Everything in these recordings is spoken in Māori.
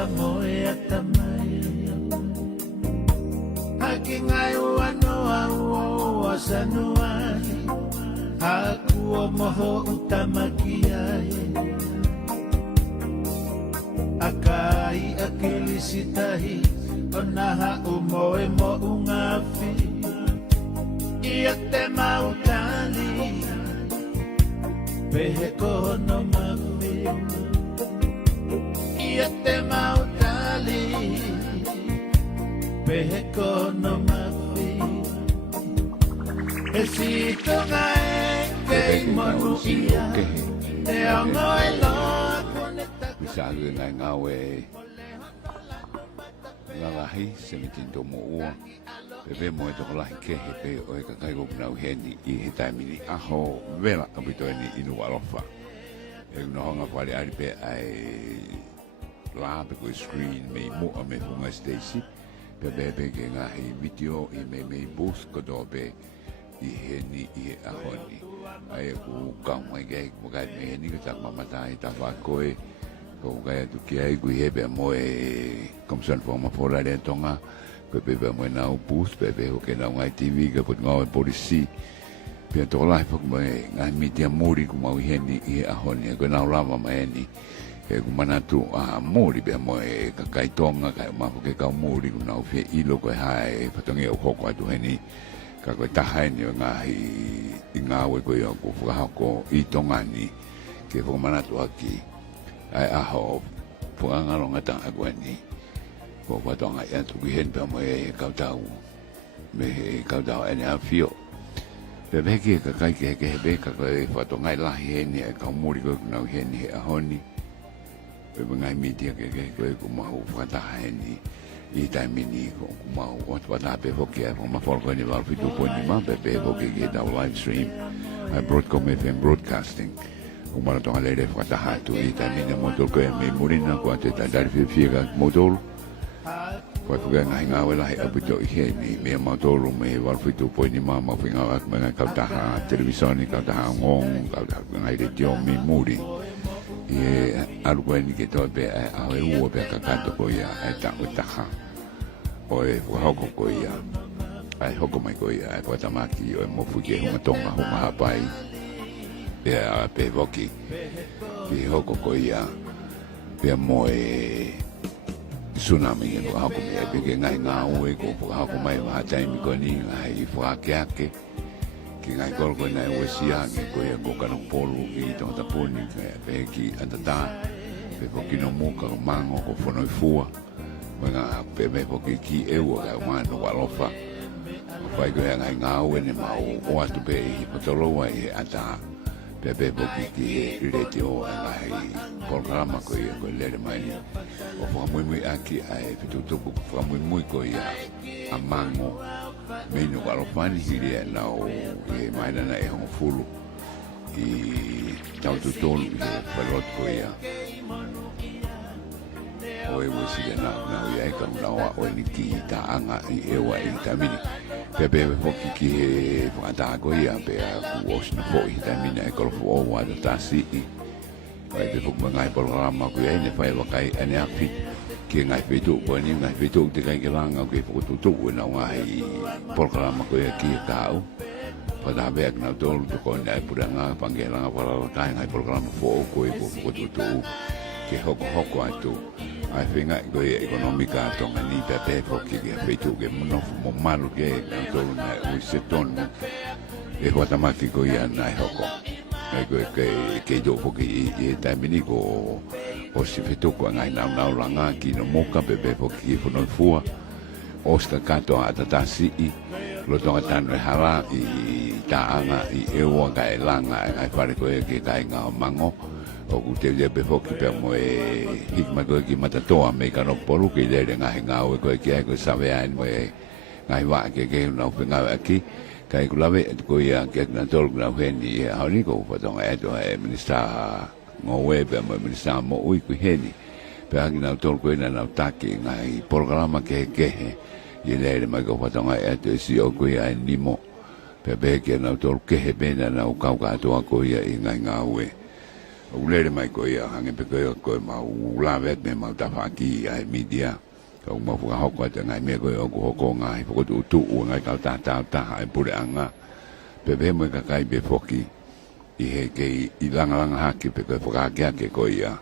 a moe atamai Haki ngai wano au asanuai Haku o moho utamaki ai Akai akilisitahi Onaha umoe mo ungafi Ia te mautali Pehe kono mafi Ia te mautali Pehe kono mafi E si tonga e kei monu ia Te ongo e loa koneta Misalu ngai ngawe Lalahi se me tinto mo ua Pepe mo e toko lahi kehe pe o e kakai kupuna uheni I he taimini aho vela apito eni inu alofa E unohonga whare ari pe ai la pe koe screen me mo a me funga Stacy Pepe pe ke ngahi video I me booth kodo pe I he ni I he ahoni Ai e ku kaumai kei kumakai me he ni katak mamatai ta whakoe Ko kaya tu kia ku hebe mo e komsan forma fora de tonga ko pe mo na u bus pe ho ke na ngai TV ka put ngau polisi pe to la fo mo ngai media mori ku mau heni e a honi ko na lava mai ni e ku mana tu a mori pe mo e ka kai tonga ka ma ko ke ka mori ku na u fe ilo ko hai patonge o ko tu heni ka ko ta hai ni ngai ingawe ko yo ku fa ko I tonga ni ke fo mana tu aki ai aho puanga longa tanga kwani ko patonga ya tu hen pa mo e kautau me kautau ene afio pe beki ka kai ke be ka ko patonga la hen e ka muri ko na hen e ahoni pe ngai media ke ko ma ho fata hen I tai mini ko ma o wat pe ho ke ko ma for ko ni va fitu ko ni ma pe ho ke da live stream Broadcom FM broadcasting Umara tonga leire whakatahatu I tamina motor koe me murina kua te tadari whiwhiga motor Kua tuka ngahi ngawe lahi aputo I he ni mea motoru me walwhitu poini mama whinga ak mga kautaha televisoni kautaha ngong kautaha ngai retio me muri I aru koe ni ke toi pe awe ua pe kakato ko ia ai tangu taha o e whahoko ko ia ai hoko mai ko ia ai watamaki o e mofuke Hunga-Tonga Hunga-Ha'apai Pea pe voki Ki hoko ko ia Pea mo e Tsunami e hoko me e peke ngai ngā ue Ko hoko mai waha taimi ko ni Ngai whakeake Ki ngai kolko nai ue siangi Ko ia ko kano polu Ki tonga tapuni Pe ki atata Pe poki no muka ko mango Ko whanoi fua Wenga pe me poki ki eua Ka umano walofa Whai ko ia ngai ngā ue Ne mau o atu pe I potoloa I ata Pepe boki ki he rete o ngai programa ko ia ko lere mai o whamui aki ai pitutupu whamui ko ia a mango meino walopani hiri e nao I mainana e hongo fulu I tau tutolu I whalot ko ia o e wisi e nao ia e ka unawa o ni ki ta anga I ewa I tamini Pepe hoki ki he whakatako ia pe a kuosna fo I tamina e kolofu o wada tasi I Pai pe fuk mangai programa ku ia ne whai wakai ane api Ki ngai petu ko ni ngai petu te kai ke langa ku e fukututu na ngai programa ku ia ki kau Pada beak na tolu to ko nai puranga pangelanga wala kai ngai programa fo ku e fukututu Ke hoko atu ai whinga I koe ekonomika tonga ni pepe foki ki a whetu ke monofu mo maru ke na tolu na ui se tonu e watamaki koe ia nai hoko ai koe ke do foki I taimini ko o si whetu koe ngai nau langa ki no moka pepe foki ki whanoi fua o ska kato a tatasi I lo tonga tanu e hara I taanga I ewa ka e langa ngai whare koe ke kai ngā mango o ku te le pe foki pe mo e hikma ko ki matatoa me ka no poru ke le nga hinga o ko ki ai ko sabe ai mo e ngai wa ke no pe nga aki kai ku lave ko ia ke na tol na heni ha ni ko pa tonga e to e minister ngo we pe mo minister mo ui ku heni pe aki na tol ko ina na taki ngai programa ke ye le ma ko pa tonga e to si o ku ia ni mo pe ke na tol ke he be na o ka ka to ko ia ngai nga we ulele mai ko ia hange pe ko ma ula vet me ma ta fa ki ai media ko ma fu ha ko ta ngai me ko ko ko ngai ko tu ngai ka ta ai pure anga pe be mo ka kai be foki i he ke i langa haki pe ko ka ke ko ia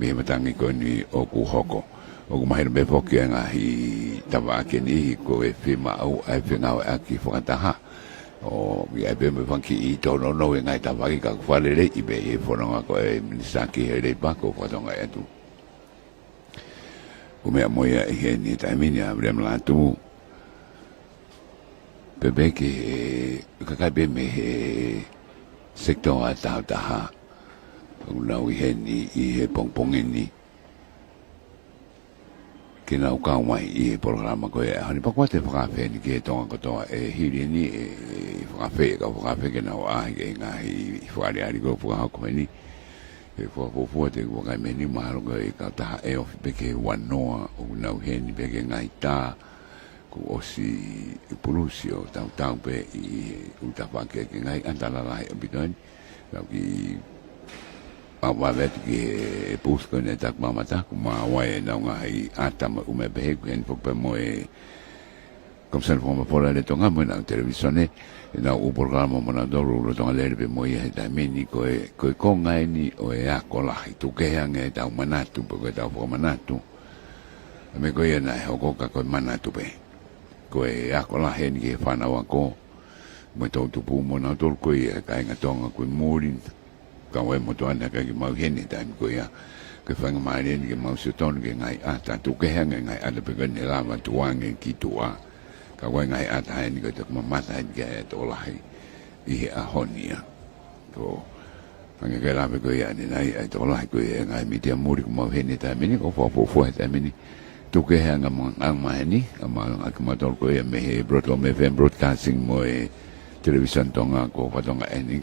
me matangi ko ni o ku hoko o ku mai be foki anga i tava ke ni ko e fima au ai fina aki fo ta ha o mi ai be me fanki i to no ngai ta va ki ka fa le i be e fo no ko e minisa ki he le pa ko fa tonga e tu o me mo ia he ni ta mi ni abre mla tu pe be ki ka be me he sector a ta ha o na wi he ni i he pong ni ke na ka mai i programa ko e hani pa ko te fa fe ni ke tonga ko to e hiri ni e fa fe ke na a ke nga i fa ari ko fa ko ni e fo te ko ga me ni ma ro ko e ka ta e of be ke wan no o na he ni be ke nga ita ko o si pulusio ta pe i uta pa ke nga anta la la biton ki wa vet ki busco ne tak mama tak ma wa e na nga i ata ma ume be en po pe mo e comme ça on va le tonga mo na televisione na u programa mo na do lo tonga le be mo e da mini ko nga ni o e a ko la tu ke nge ta manatu po ko ta po manatu me ko e na ho ko manatu be ko e a ko la hen ke fa na wa ko mo to tu pu mo na to ko e ka nga tonga ko murin ka we mo to ana ka ki mau hene ta ko ya ke fanga mai ni ke mau se ton ke ngai ata tu ke hanga ngai ala pe ke la ma tu ang ki tu a ka we ngai ata ni ko te ma mata ke to la i a honia to fanga ke la pe ko ya ni nai to la ko ya ngai mi te muri ko mau hene ta mi ni ko fo ta mi ni tu ke hanga mo ang mai ni ama ma to ko ya me Broadcom FM broadcasting mo e television tonga ko fa tonga eni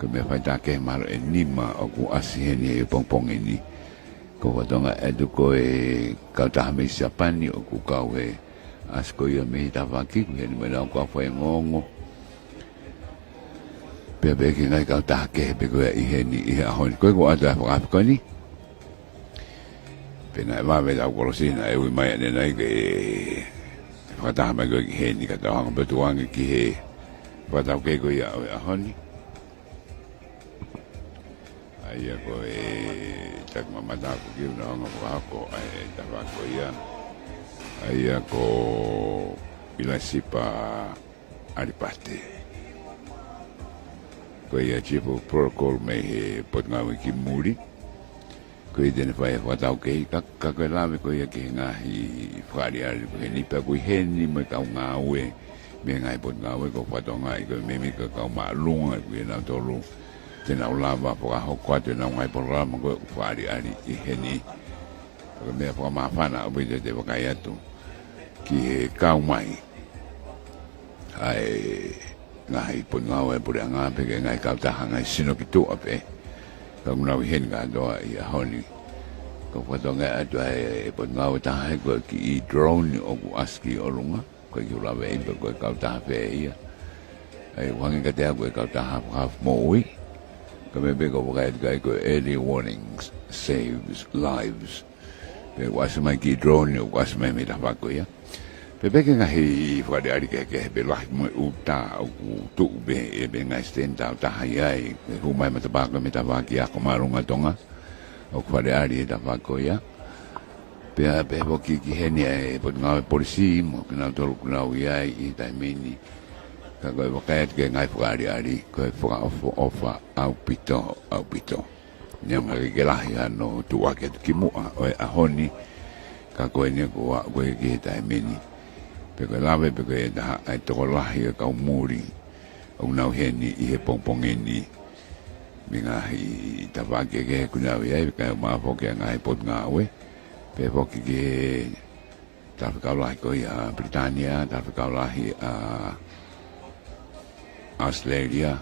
ko me fai ta ke mar e nima o ku asi ni e pong ni ko tonga e du ko e ka ta me sapani o ku ka we as ko yo me ta va ki ni me na ko fa ngongo pe be ki ngai ka ta ke be ko i he ni i a hon ko ata fa ko ni pe na va ve da ko si na e wi mai ne na ke fa ta me ko he ni ka ta ha be tu ang ki he fa ta ke ko ya a hon ni ai ko e tak mamata ko ki na nga ko ai ta va ko ya ai ko ila sipa ali parte ko ia chief protocol me pot nga ki muri ko i dene fai fa ta ke ka ko la me ko ia ki nga i fari ali ko ni pa ko he ni me ka nga we me nga pot nga we ko fa to nga ko me me ka ma lunga ko na to lu tena ulava po ho kwate na ngai programa ko fari ali i heni ko me po ma fana o bide de bakaya tu ki ka mai ai ngai po ngawe po nga pe ngai ka ta ngai sino ki tu ape ko na hen ga do i honi ko po to ngai atu ai po ngawe ta hai ko ki drone o aski o lunga ko ki ulava e ko ka ta pe ia ai wangi ka te ko ka ta half mo wi kami bego bukai ko early warnings saves lives pe was mai ki drone o was mai me tava ko ya pe bege nga hi fo de ari ke be la mo uta o tu be e be nga stenta ta hai hu mai mata ba ko me tava ki a ko Hunga-Tonga o ko de ari tava ko ya pe bo ki heni e po nga polisi mo na to ko na ya i ta mini ka ko ka ke ngai fuari ko ofa au pito ne ma ke la ya no tu wa ke ki mu a honi ka ko ne ko ke ta meni pe ko la pe ko da ai to la ya ka muri o na he ni i he pong ni minga i ta va ke ku na ya ka ma fo ke ngai pot nga we pe fo ke ta ka la ko ya Britania ta ka la a Australia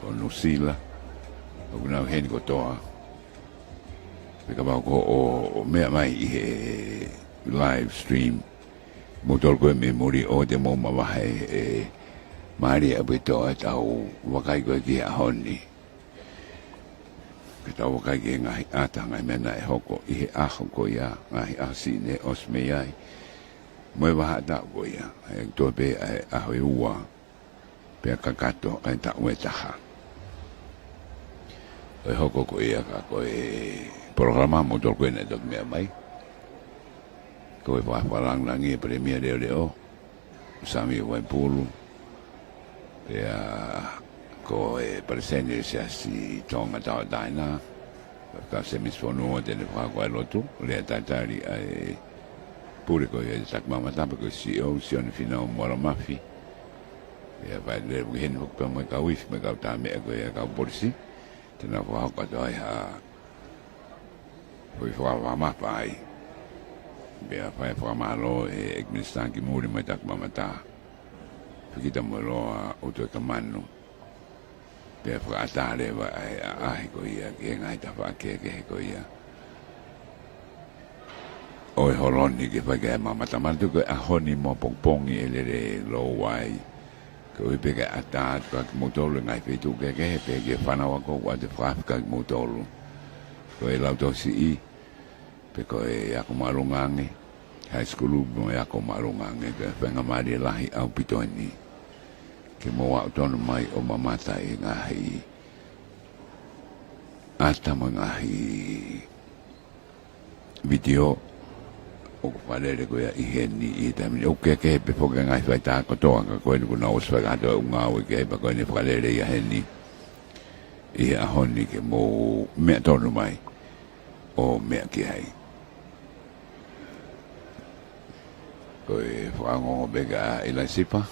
o New Zealand o na hen ko toa pe ka ba ko o me mai i live stream motor ko memory o de mo ma ba e mari a bito at au wakai ko ki a honi kita o kai ke ngai ata ngai mena e hoko I he aho ko ia ngai asi ne os me ai mo wa da ko ia e to be a ho ua pe kakato ai ta o taha e hoko ko ia ka ko e programa mo to ko ne dok me mai ko e wa lang langi premier de o sami wa pulu pe ko e presente si tonga ta daina ka se mi sono de ne fa qua lotu le tatari ai pure ko e sak mama tampa ko si o si on fina o mora mafi e vai le gen ko pa mo ka wif me ka ta me ko e ka borsi te na fa ka ta ha foi fa mama pai be a fa malo e ekministan ki muri me tak mama ta kita mo lo o to ka manu pe fa atare va ai ko ia ke ngai ta fa ke ko ia o holoni ke fa ke mama ta mantu ko a honi mo pong i le lo wai ko i pe ke ata ka mo to le ngai pe tu ke pe ke fa na ko wa de fa ka mo to lu ko e la to si pe ko e a ko marungange high school mo e a ko marungange ke fa nga mari lahi au pitoni ke mo wa tono mai o mamata e ngahi ata mo ngahi video o palere ko ya iheni I tamini o ke pe fo ngai fa ta ko to ka ko ni no so ga do nga o ke pa ko ni palere ya heni I a honi ke mo me tono mai o me ki ai ko e fo ngo bega ila sipa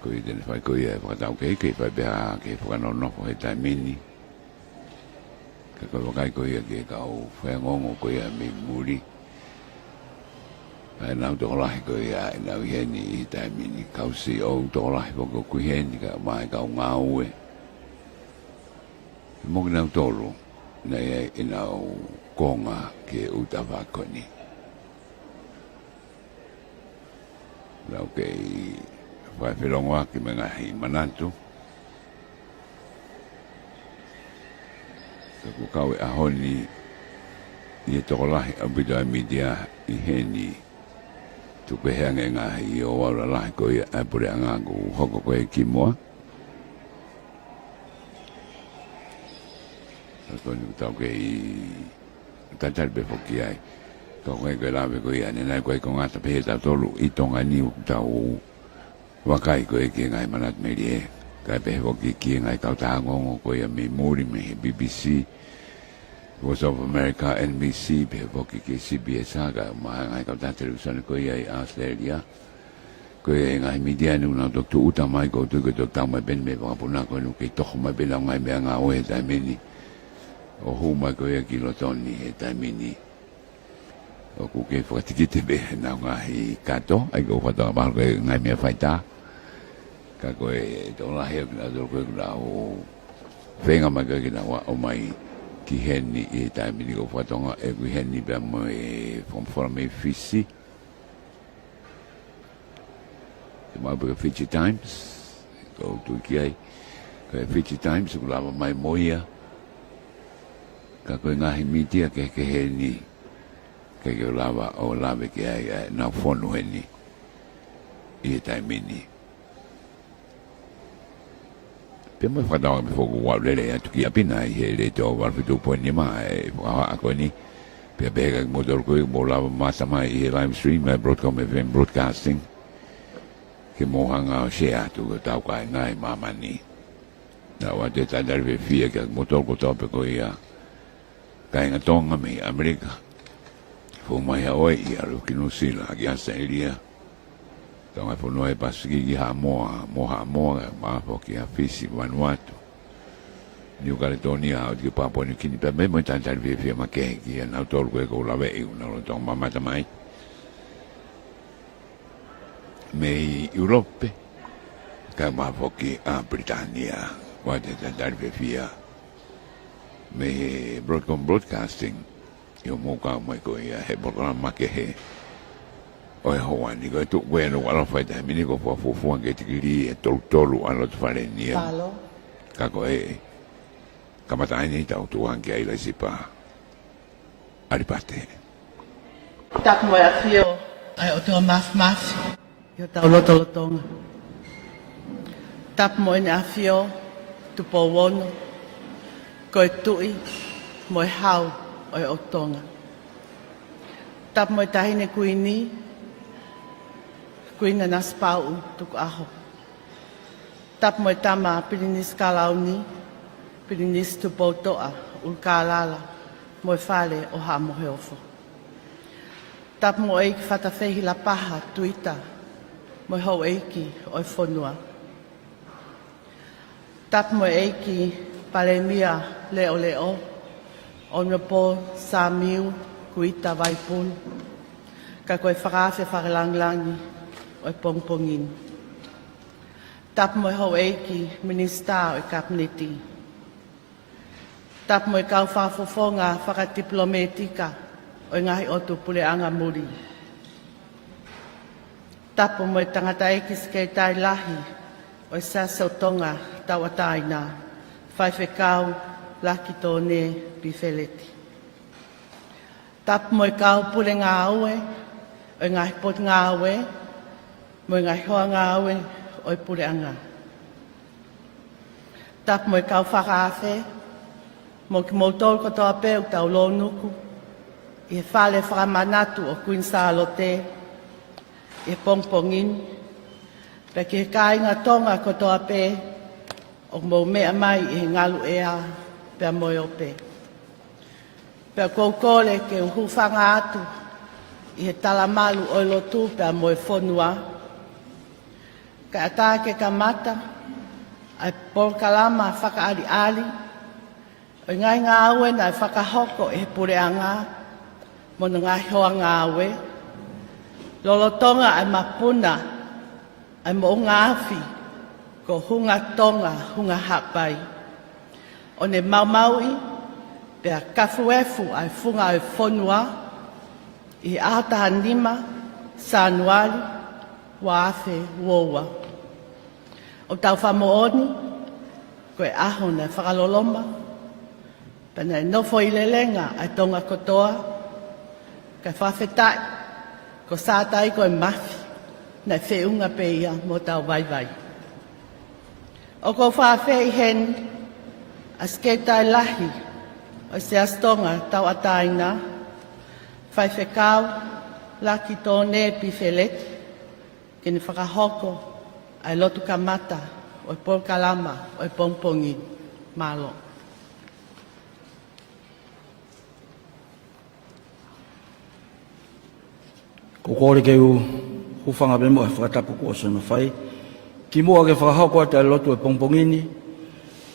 ko I den fai ko ia fa tau ke fa be ke fa no no ko ta mini ka ko kai ko ia ke ka o fa ngongo ko ia mi muri ai na to la ko ia na ia ni ta mini ka si o to la ko ko hen ka mai ka nga ue mo na to lo na ia ina o konga ke uta va ko ni la ke vai pelongoa ki me ngahi manatu. Ka ku kau e ahoni I e tokolahi a bida media I heni tupe heange ngahi o wala lahi ko I a pure angaku hoko ko e kimoa. Ka koni tau ke I tatarpe foki ai. Ka koe koe lawe ko I ane nai koe ko ngata pehe tau tolu I tonga niu tau wakai ko e ki ngai manat me rie kai pe ho ki ngai ka ta ngongo ko ia me muri me BBC Voice of America NBC pe ho ki CBS ga ma ngai ka ta television ko ia I Australia ko e ngai media nu na to uta mai ko to mai ben me pa puna ko nu ki to mai ben ngai me nga o e ta meni o hu mai ko ia ki lo toni e ta meni o ku ke fo tikite be na ngai kato ai ko fa ta ba ko ngai me faita ka ko e to la he na do ko na o venga ma ka na wa o mai ki heni e ta mi ko fa tonga e ku heni be mo e forme fisi ma be Fiji Times ko tu ki ai ka Fiji Times ko la mai moia ka ko ngai media ke heni ke lava o lave ke ai na fonu heni I ta mini pe mo fa da me fogo wa le tu ki apina I le to wa fitu po ni ma a ko ni pe be mo dor ko mo lava masa mai I live stream Broadcom FM broadcasting ke mo hanga share tu ko ta ka ngai mama ni na wa de ta dar ve fie ke mo to ko to pe ko ia ka nga tonga me America fo mai a oi I aro ki no sila ki asa iria tanga fo no e pasiki ki ha moa ma fo ki a fisi Vanuatu New Caledonia o ki Papua New Guinea pe me mo tanta vi ma ke ki na tol ko la ve na lo tong mama mai me Europe ka ma fo ki a Britannia wa de tanta vi me Broadcom broadcasting yo mo ka mai ko ia he programa ke he o ho ani ko tu bueno wala fa ta mini ko fo ke tikiri e tolu alo tu fare ni Palo. kako kamata ini tau tuan kia ila sipa aripate. Tak mo afio ai o te maf yo tau lotonga. Tak mo ina afio tu po wono ko tui mo hau o tonga. Tak mo tahine kuina nas pau tu aho. Tak mo tama pilinis kalauni pilinis tu po toa ulkalala mo fale o ha mo heofo. Tap mo eiki whatawhehi la paha tuita, mo hau eiki o whonua. Tap mo eiki palemia leo, o po sa miu kuita vaipun, ka koe whakawhe whakalanglangi o pongpongin. Tap mo hau eiki minista o kabineti. Tap mo e kau whafofonga whakadiplomatika, o ngahi o tu puleanga muri. Tapo mo tangata ekis kei tai lahi o Salote tawataina whaiwhekau laki tōne biwheleti. Tapo mo kau pule ngā aue o ngahi pot ngā aue mo ngahi hoa ngā aue o puleanga. Tapo mo kau whakawhe mo ki moutou kotoa peu tau lonuku i whale whakamanatu o Queen Salote, i pongpongin, pe ki kāinga tonga kotoa pē, o mou mea mai i ngalu ea pe moe o pē. Pe koukole ke uhufanga atu, i he talamalu o lotu pe moe whonua, ka atake ka mata, ai polkalama whakaali ali, o ngai ngā aue na whakahoko e pureanga, mo ngā hoa ngā awe, lolotonga ai mapuna, ai mo ngāwhi, ko Hunga-Tonga, Hunga-Ha'apai. O ne maumaui, pea kafuefu ai funga ai whonua, i ātaha nima, Sanuari, Wāwhe, Woua. O tau whamooni, koe aho na whakaloloma, pena e nofo i lelenga ai tonga kotoa, ka whawhetai, ko sātai koe mafi, nei whiunga peia mo tau vai. O ko whawhei hen, a skeitai lahi, o se astonga tau ataina, whaiwhekau, laki tōne piwheleti, ki ni whakahoko, ai lotu kamata, o polkalama, o pongpongi, malo. Ko kore ke hufanga be mo e whakatapu ko sono whai. Ki mua ke whakahoko te lotu e pongpongini.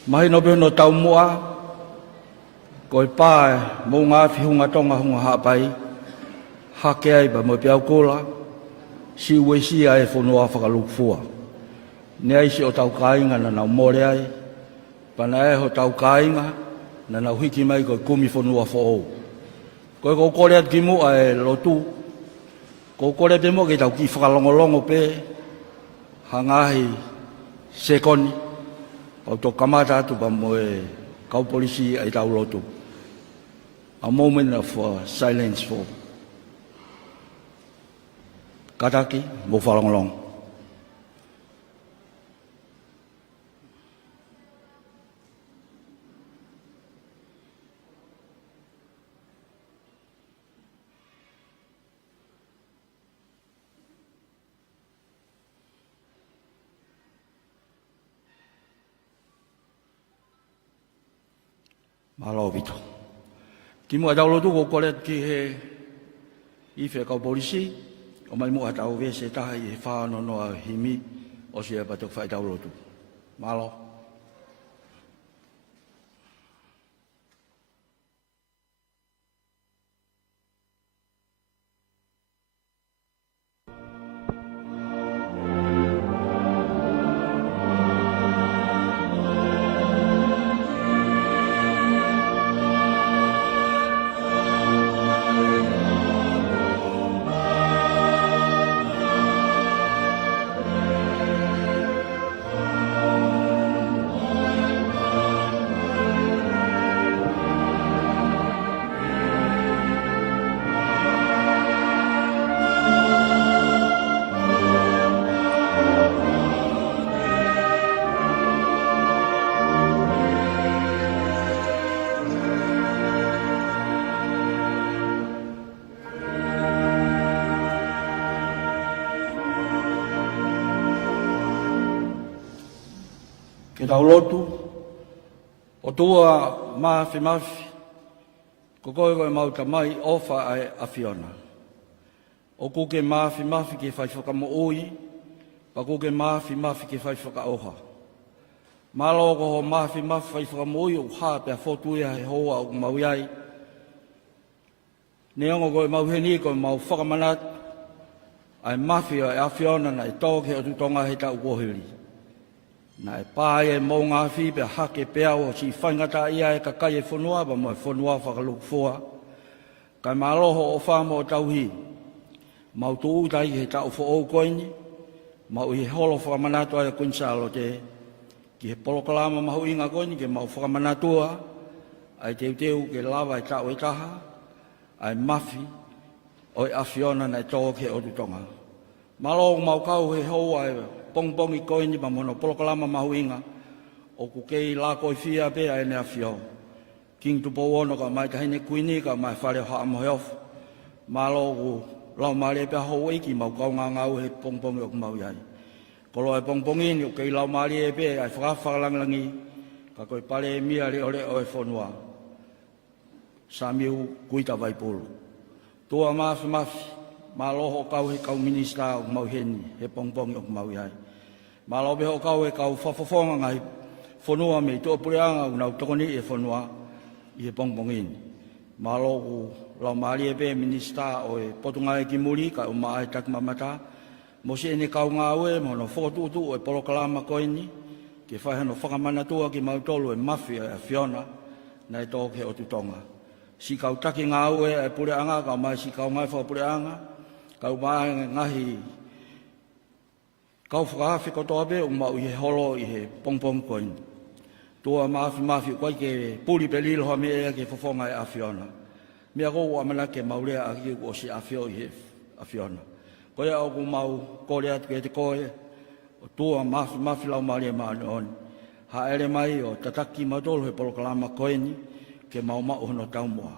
Mahi no behono tau mua. Ko e pāe mō ngā Hunga-Tonga Hunga-Ha'apai. Hake ai ba mo piau kola. Si ue si ai whonua whakalukfua. Ne ai si o tau kāinga na nau more ai. Pana e ho tau kāinga na nau hiki mai ko kumi whonua who'ou. Ko e ko kore at ki mua e lotu. Ko kore te mo ke tau ki whakalongolongo pe, hangahi sekoni, au tō kamata atu pa mo e kau polisi ai tau lotu. A moment of silence for kataki mo whalongolongo. Malo vito. Ki mua tau lotu ko kore ki he i whea kau polisi, o mai mua tau ve se taha i he whāno noa himi o si e patok whai tau lotu. Malo. Ke tau lotu, o tua mafi, ko koe koe mauta mai ofa ai awhiona. O kuke mafi ke whai whakamo ui, pa kuke mafi ke whai whakaoha. Malo ko ho mafi whai whakamo ui o haa pia whotu ia he hoa o mau iai. Neongo koe mau heni koe mau whakamanat, ai mafi ai awhiona na e tōke o tutonga he tau kohiri. Na e pāi e mō ngā whi pia hake pia o si whaingata ia e ka kai e whanua, pa mo e whanua whakaluku fua. Kai māloho o whāmo o tauhi, mau tu utai he tau fo o koini, mau i he holo whakamanatua e koin Salote, ki he polokalama mahu inga koini, ke mau whakamanatua, ai teu ke lawa e tau e taha, ai mafi, o e awhiona na e tōke o tutonga. Malo mau kau he hoa e pongpongi koini ma mono polokalama mahu inga, o kukei la koi fia pia e ne awhio. King tupo ono ka mai tahine kuini ka mai whare haa moheofu. Malo ku lau maare pia hou eiki mau kau ngau he pongpongi o kumau iai. Kolo e pongpongi ni o kei lau maare e pia ai whakawhakalangi, ka koi pare e mia re ore o e whonua. Samiu kuita vaipulu. Tua mafi, maloho kau he kau minista o kumau heni, he pongpongi o kumau iai. Malo beho kau he kau whafofonga ngai whonua me tō pureanga unau tokoni e whonua i he pongpongini. Malo ku lau maari e pe minista o e potunga e ki muri ka uma ai tak mamata. Mo se ene kau ngā ue mo no whotutu o e polokalama koini ke whahano whakamanatua ki mautolu e mafi e Fiona na e tōke o tutonga. Si kau taki ngā ue e pureanga ka mai si kau ngai wha pureanga kau mai ngahi kau whakawhi kotoa pe o mau i he holo i he pongpong koini. Tua mafi koe ke puri pe lilo hoa mea ke whafonga e Awhiona. Mea kou amana ke maurea a ki o si Awhio i he Awhiona. Koe au ku mau kore atu ke te koe o tua mafi lau maria maani oni. Ha ere mai o tataki mautolu he polokalama koini ke mau hono taumua.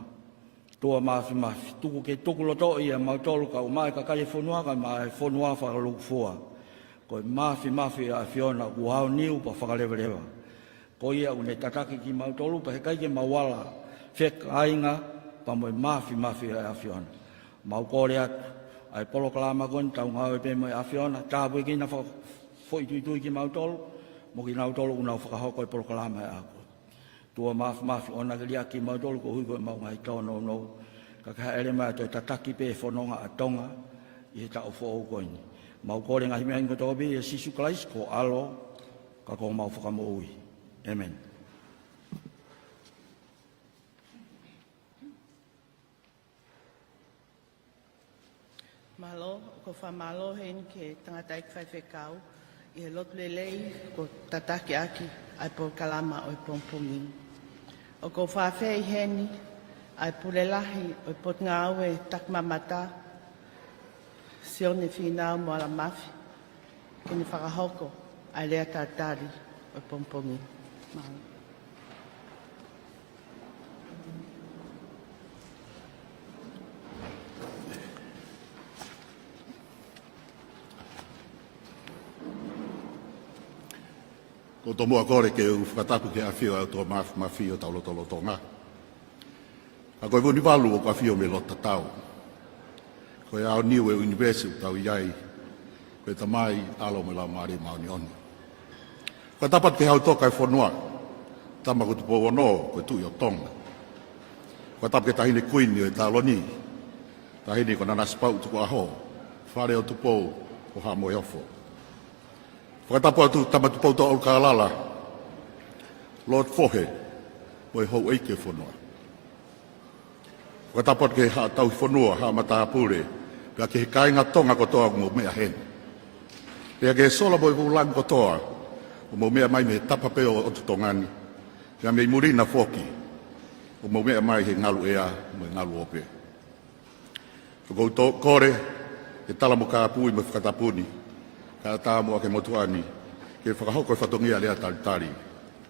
Tua mafi, tuku ke tuku loto i a mautolu ka umai ka kai whonua ka mai whonua whakaluku fua. Koe mafi a Awhiona ku hao niu pa whakalewa. Ko ia une tataki ki mautolu pa he kai ke mawala whek ainga pa moe mafi a Awhiona. Mau kore atu ai polokalama koni tau ngau e pe moe Awhiona tāpui ki na whoitui ki mautolu mo ki nautolu unau whakahoko e polokalama e ako. Tua mafi ona ke lia ki mautolu ko hui koe mau ngai tono no ka kaha ere mai toi tataki pe whanonga a tonga i he tau who koini. Mau kore ngahi mea ingo tobi e sisu klais ko alo ka ko mau whakamo ui. Amen. Malo, ko whamalo hen ke tangatai kwhaiwhekau i he lotu lelei ko tataki aki ai po kalama o i pongpongi. O ko whawhei heni ai pulelahi o i pot ngau e takmamata sione whinau mo ala mafi kini whakahoko ai lea tātari o i pongpongi. Ko tō mua kore ke u whakatapu ke Awhio au tō mafi o tau loto ngā. A koe vuni walu o ka Awhio me lota tau. Koe au niu e university tau iai, koe tamai alo me lau maari mauni oni. Koe tapat ke hau toka e whanua, tama ko tupo ono, koe tui o tonga. Koe tap ke tahine kuini o e taloni, tahine ko nana spau tuko aho, whare o tupo o hamo e ofo. Whakatapu atu tamatupo to au kālala, Lord Fohe, mo e hou eike whanua. Whakatapu ke ha tau whanua, ha matapure, pia ke he kāinga tonga kotoa mo mea hen. Pia ke sola mo e vulang kotoa, o mo mea mai me tapa peo o tutongani, pia me murina foki, o mo mea mai he ngalu ea, mo e ngalu ope. Ko kore, e tala mo ka pui mo whakatapuni, ka tā mua ke motuani, ke whakahoko e whatongia lea taritari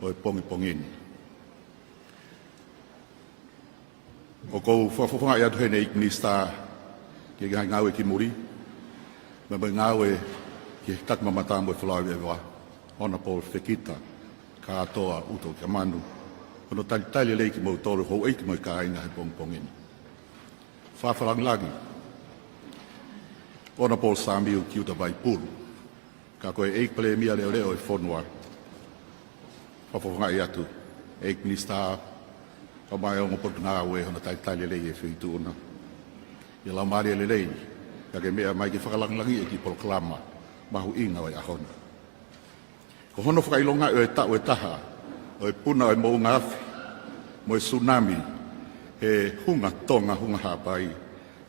o e pongini. O kou whawhawhanga i atu hene ik minista ke ngai ngau e ki muri, me ngau e ki takmamata mo e whalai e wa, ona Paul Whekita, katoa uto ka manu. Ono tali leiki mo tolu ho eiki mo ka inga he pongpongini. Whawharang lagi. Ona Paul Samiu ki uta vai pulu. Ka koe eik pale mia leo leo e whonua. Whawhonga i atu. Eik minista ka mai o ngopotu ngā ue hona tali lei e whitu una. I lau maria le lei. Ka ke mea mai ki whakalangi e ki proklama. Mahu inga wai ahona. Ko hono whakailonga e tau e taha. O e puna o e mou ngafi. Mo e tsunami. He Hunga-Tonga, Hunga-Ha'apai.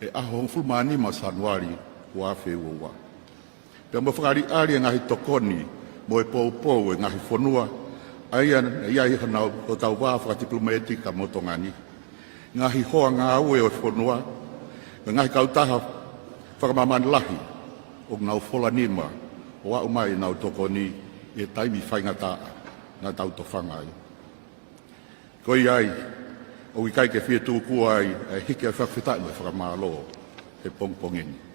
E aho fulmani ma Sanuari. Wafe ua. Pea mo whakari ari ngahi tokoni, mo e pou e ngahi whonua, aia iai hanau o tau wā whakatiplomatika mo tongani. Ngahi hoa ngā ue o whonua, ngahi kautaha whakamamani lahi, o ngau wholanima, o au mai ngau tokoni, e taimi whaingataa, ngā tau to whangai. Koi ai, o i kai ke whia tūkua ai, e hike a whakwitai mo e whakamālo, he pongpongeni.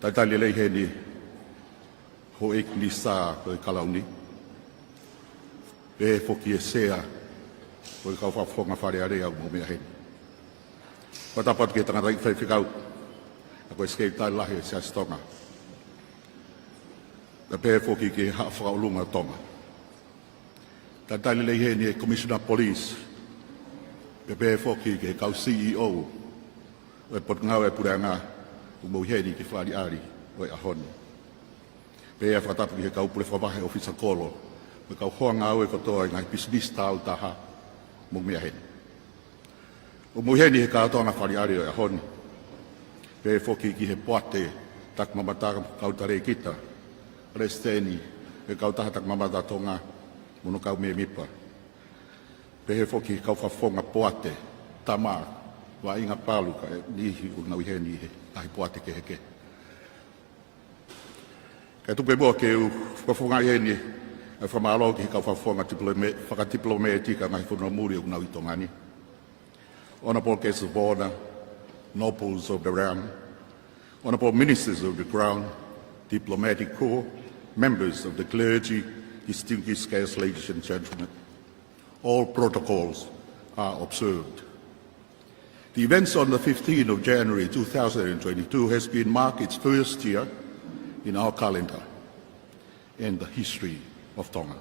Taitali lei heni ho ek ni sa ko kalauni. E foki e sea ko ka fa fonga fare area mo me heni. Pata pat ke tanga fai fikau. Ko skate tai lahi se stonga. Da pe foki ke ha fra lunga tonga. Taitali lei heni commissioner police. Pe foki ke ka CEO. E pot ngau e puranga o mo heri ki whari ari o e ahoni. Pea whakatapu ki he kaupule whawahe ofisa kolo, me kau hoa ngā ue kotoa i ngai business tau taha mo mea heni. O mo heni he katoa ngā whari ari o e ahoni. Pea whoki ki he poate tak mamataka kautarei kita, resteni he kautaha tak mamata tonga mono kau mea mipa. Pea he whoki kau whawhonga poate, tamā, wa inga paluka e nihi o ngau heni he. Ai poate ke heke. Kai tupe moa ke u whawhonga i heni e whamalo ki kau whawhonga whakatiplomatika ngai whanua muri o ngau i tongani. Honourable guests of honor, nobles of the realm, honourable ministers of the crown, diplomatic corps, members of the clergy, distinguished guests, ladies and gentlemen, all protocols are observed. The events on the 15th of January 2022 has been marked its first year in our calendar and the history of Tonga.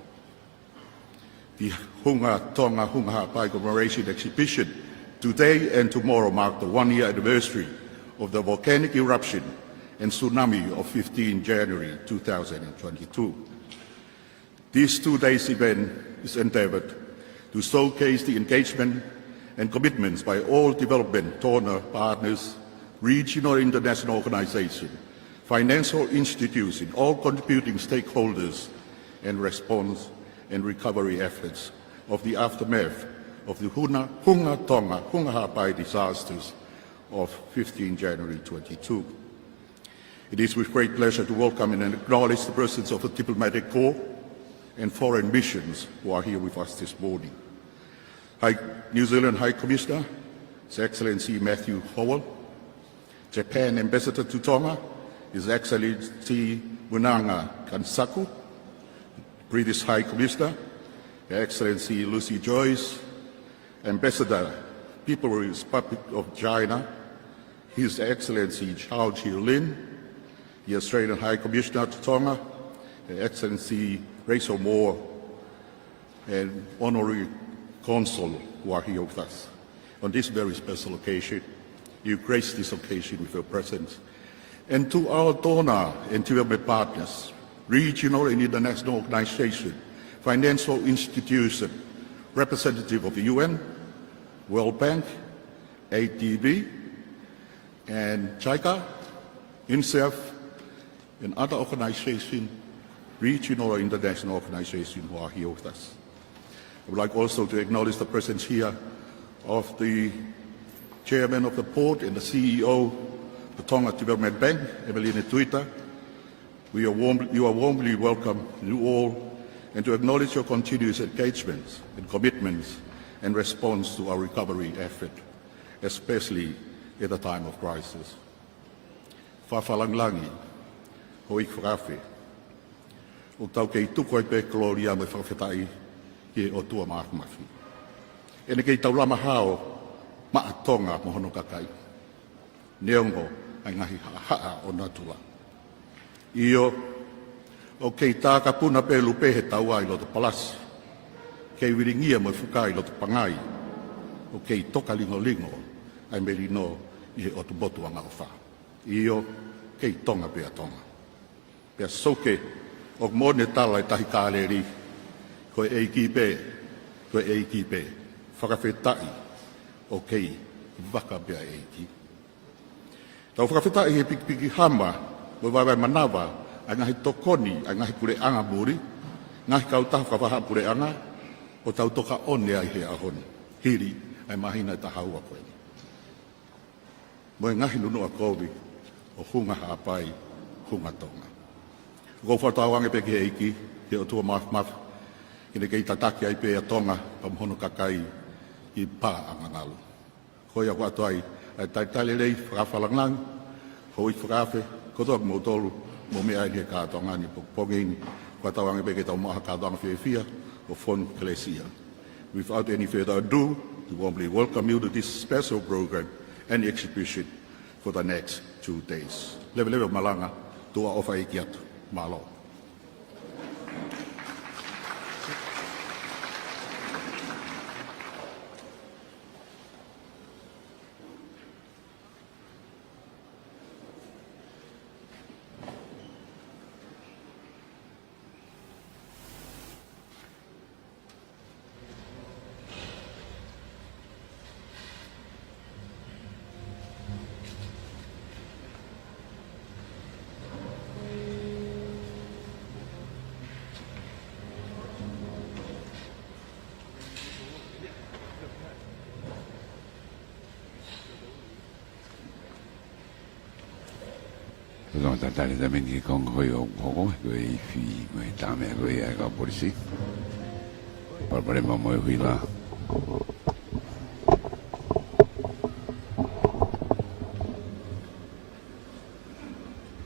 The Hunga-Tonga Hunga-Ha'apai Commemoration exhibition today and tomorrow mark the one-year anniversary of the volcanic eruption and tsunami of 15 January 2022. This two-day event is endeavored to showcase the engagement and commitments by all development donor partners, regional and international organizations, financial institutions, all contributing stakeholders and response and recovery efforts of the aftermath of the Hunga-Tonga Hunga-Ha'apai disasters of 15 January 22. It is with great pleasure to welcome and acknowledge the presence of the diplomatic corps and foreign missions who are here with us this morning. New Zealand High Commissioner, His Excellency Matthew Howell, Japan Ambassador to Tonga, His Excellency Munanga Kansaku, British High Commissioner, Her Excellency Lucy Joyce, Ambassador, People's Republic of China, His Excellency Chao Chi-lin, the Australian High Commissioner to Tonga, Her Excellency Rachel Moore, and Honorary Consul who are here with us. On this very special occasion, you grace this occasion with your presence. And to our donor and development partners, regional and international organizations, financial institutions, representative of the UN, World Bank, ADB, and JICA, UNICEF, and other organizations, regional or international organizations who are here with us. I would like also to acknowledge the presence here of the Chairman of the Board and the CEO of the Tonga Development Bank, Evelina Tuita. You are warmly welcome, you all, and to acknowledge your continuous engagements and commitments and response to our recovery effort, especially at a time of crisis. Whawhalanglangi, hoik whakawe. o tau kei tuko ai pe gloria me whawhetai ki o tua mafi. Ene kei tau lama hao maa-tonga mo hono kakai. Neongo ai ngahi haa o natua. Io o kei tāka puna pe lupe he taua i loto palasi. Kei wiringia mo fukai loto pangai. O kei toka lingo ai me lino i he otu botu anga o wha. Io kei tonga pea tonga. Pea soke o mone tala i tahi kāleri. Koe eiki pe. Whakawhetai o kei waka pea eiki. Tau whakawhetai he pikipiki hama mo waiwai manawa a ngahi tokoni, a ngahi pure anga muri, ngahi kautaha whawaha pure anga, o tau toka one ai he ahoni. Hiri ai mahina i tahaua koe. Mo e ngahi nunu a kovi o Hunga-Ha'apai, Hunga-Tonga. Ko whatau ange pe ki he iki, he o tua maf, kine kei tataki ai pe a tonga, pa mhono kakai i pā angangalu. Ko ia watu ai taitale rei whakawhalangang, hoi whakawhe, kotoa mo tolu, mo mea ai he kātonga ni pongini, whatau ange pe ke tau maha kātonga whiawhia o Fon Kalesia. Without any further ado, we warmly welcome you to this special program and exhibition for the next 2 days. Lewe malanga, tua ofa iki atu. Malo. Lo tratare da mengi con coi o coi fi coi tame coi ai ka polisi. Parleremo mo qui là.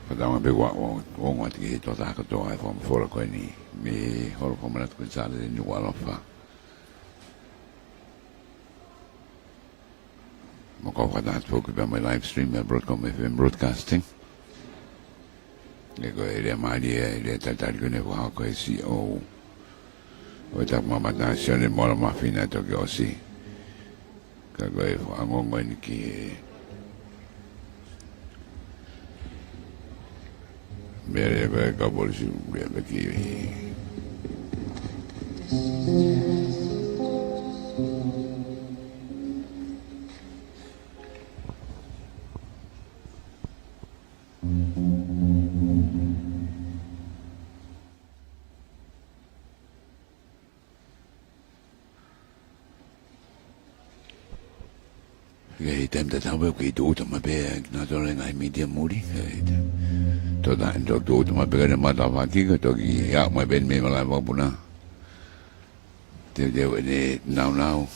Padama be wa ti to ta ko ai fom fora ko ni me hol ko mana ko sale ni wala fa. Mo ko va spoke about my live stream at Broadcom FM Broadcasting. Nego ele maria ele tratar con el bajo que si o esta mamá nazione mola ma fina to che osi che poi angongo in che bere che capo si bere che tem dat nou ook iets doet, maar bij natuurlijk een media moody. Tot dan ook doet, maar bij de maat af kijken, toch ja, maar ben mee maar wat puna. Dia ini now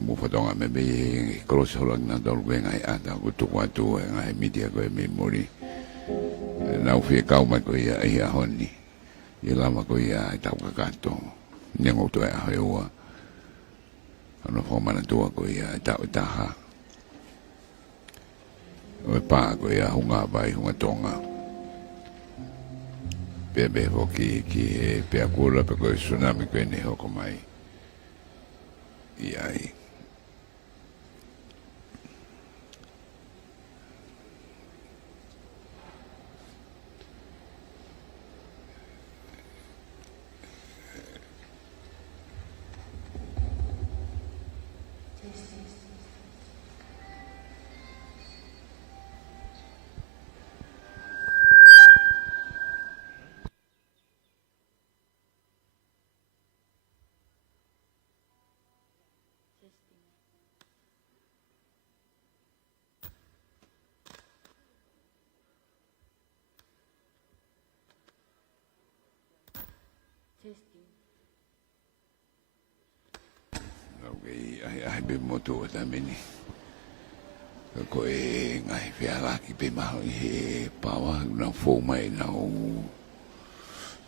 mo fatonga me be cross holang na dol gue ngai ata ko tu watu ngai media ko memory. Now fi kau ma ko ia honi. Ia lama ko ia tau ka kanto. Nengo to a hewa. Ano fo mana tua ko ia tau taha. O pa ko ia Hunga-Ha'apai Hunga-Tonga. Bebe ho ki pe akula pe ko tsunami ko ne ho ko mai. Ia ai be moto tameni ko ngai fia la ki pe ma he pawa na fo mai na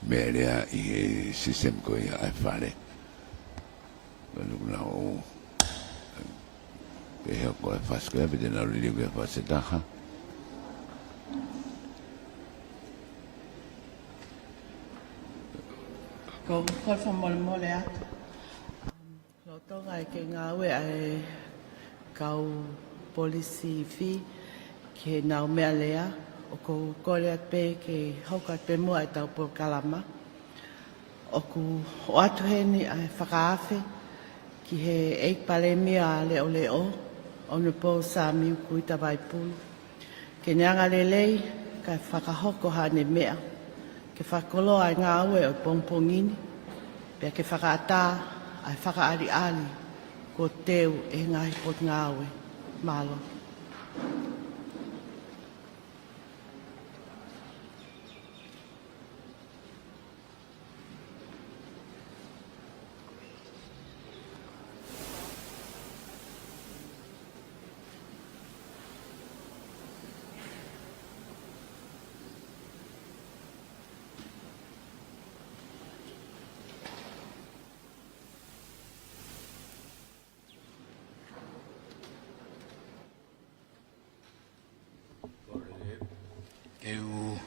mea rea i he system ko i ai whare. Kanu kuna o e heo ko e whaskoe, pe tena riri ko e whasetaha. Ko korfa mole mole atu. Lo tonga e ke ngā ue ai kau polisi fi ke nau mea lea o ko kore at pe ke hauka pe mua e tau po kalama. O ku o atu heni ai whakaafe ki he eik pale mea leo leo o ne po sa miu kuita vai pulu. Ke neanga lelei kai whakahoko ha ne mea. Ke whakolo ai ngā ue o pongpongini, pia ke whakaata ai whakaari ali ko teu e ngahi pot ngā ue. Malo. Eu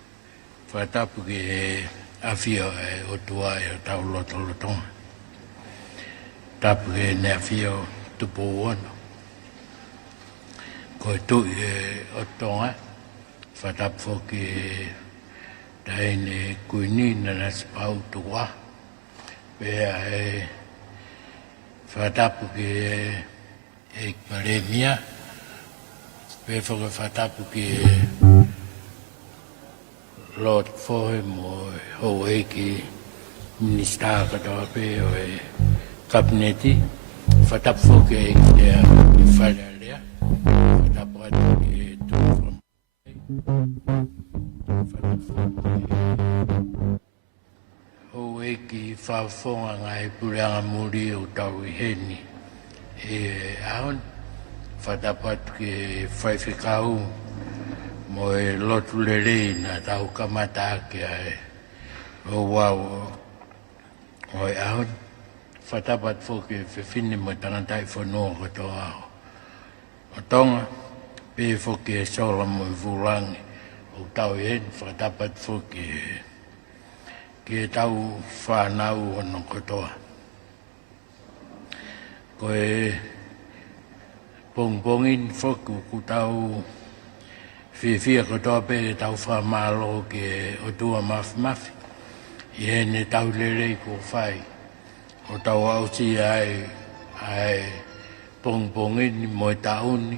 whatapu ki e awhia e o tua e o tau lotolotonga. Tapu ki e ne awhia o tupo ono. Ko e tui e o tonga, whatapu ki e taine kuini na naspau tua. Pea e whatapu ki e paremia. Pea whatapu ki e Lord foi mo ho eki minister katoa pe o e kabineti fatap fo ke ia falalia fatap atu ke tu fatap fo ho eki fa fonga ngai puranga muri o tau heni e aon fatap atu ke fai fikau mo e lotu lere na tau kamata ke ai o wau o e ahon whatapat fo ke whiwhine mo tangatai whanua katoa o tonga pe fo ke sola mo i vulangi o tau hen whatapat fo ke tau whanau ono katoa ko e pongpongin fo ku tau Fia ko toa pe tau whamalo ke o tua mafi. I ne tau lere ko whai. O tau auti ai pongpongini mo tauni.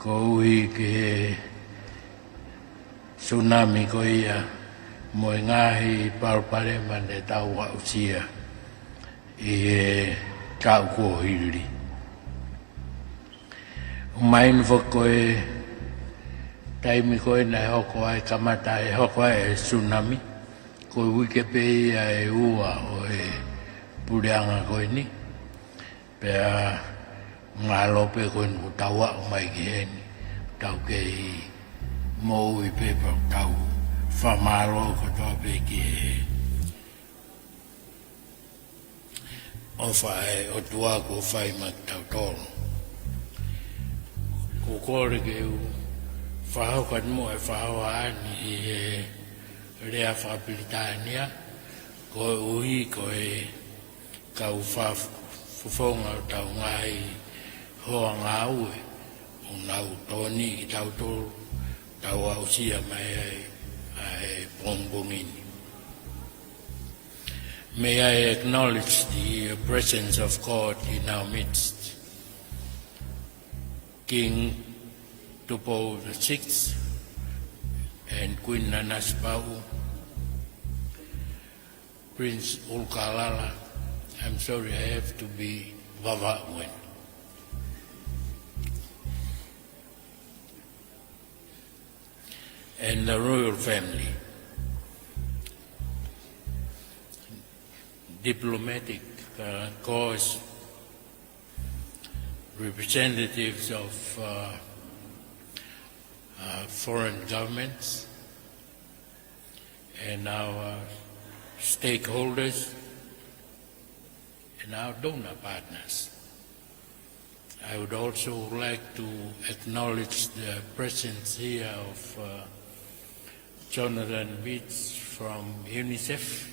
Ko ui ke tsunami ko ia mo ngahi parpare mane tau auti i tau ko hiri. Umain foko taimi koe nei hoko ai kamata e hoko ai tsunami. Ko wike pe ia e ua o e pureanga koe ni. Pea ngā lope koe nuku taua o mai ki heni. Tau ke i mou i pepa tau whamaro ko toa pe ki e. O whae o tua ko whai mak tau tolo. Ko kore ke u whahau kan mo e whahau ani i e rea whapilitania ko e uhi ko e kau whafonga o tau ngai hoa ngā ue o nau toni ki tau tolu tau au sia mai ai bongbongini. May I acknowledge the presence of God in our midst. King Tupo VI and Queen Nanaspau, Prince Ulkalala, I'm sorry I have to be Vavawen. And the royal family, diplomatic corps, representatives of foreign governments, and our stakeholders, and our donor partners. I would also like to acknowledge the presence here of Jonathan Beats from UNICEF,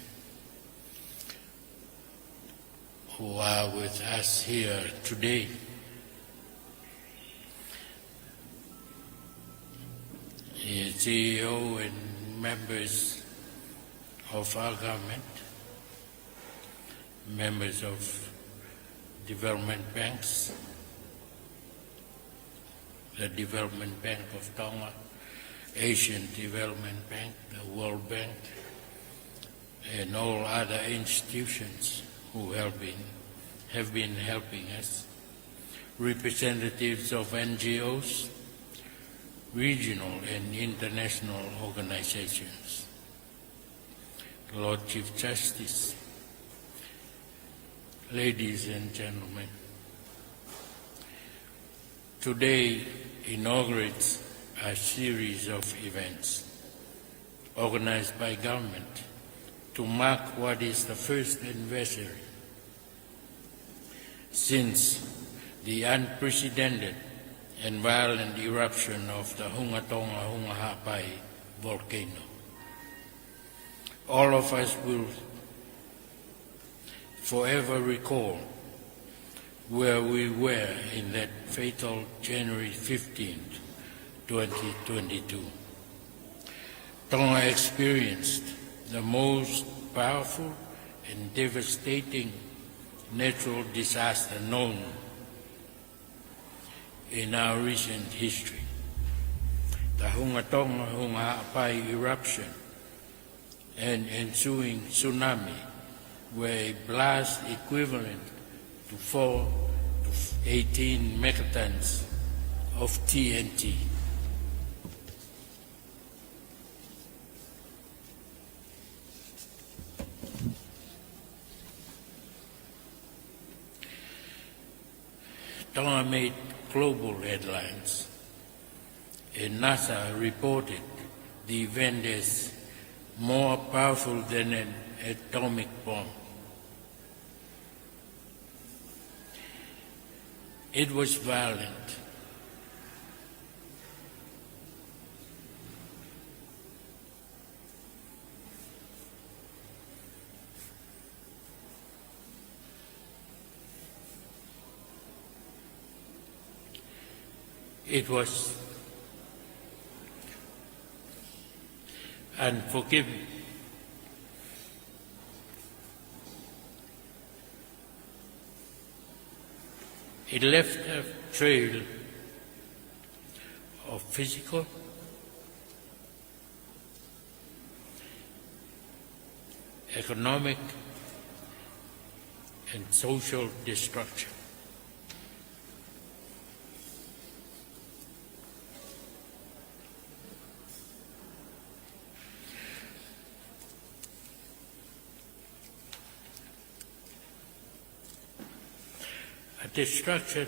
who are with us here today. The CEO and members of our government, members of development banks, the Development Bank of Tonga, Asian Development Bank, the World Bank, and all other institutions who have been helping us, representatives of NGOs, regional and international organizations, Lord Chief Justice, ladies and gentlemen. Today inaugurates a series of events organized by government to mark what is the first anniversary since the unprecedented and violent eruption of the Hunga-Tonga, Hunga-Ha'apai volcano. All of us will forever recall where we were in that fatal January 15th, 2022. Tonga experienced the most powerful and devastating natural disaster known in our recent history. The Hunga-Tonga, Hunga-Ha'apai eruption and ensuing tsunami were a blast equivalent to 4 to 18 megatons of TNT. Tonga made global headlines, and NASA reported the event as more powerful than an atomic bomb. It was violent. It was unforgiving. It left a trail of physical, economic, and social destruction. Destruction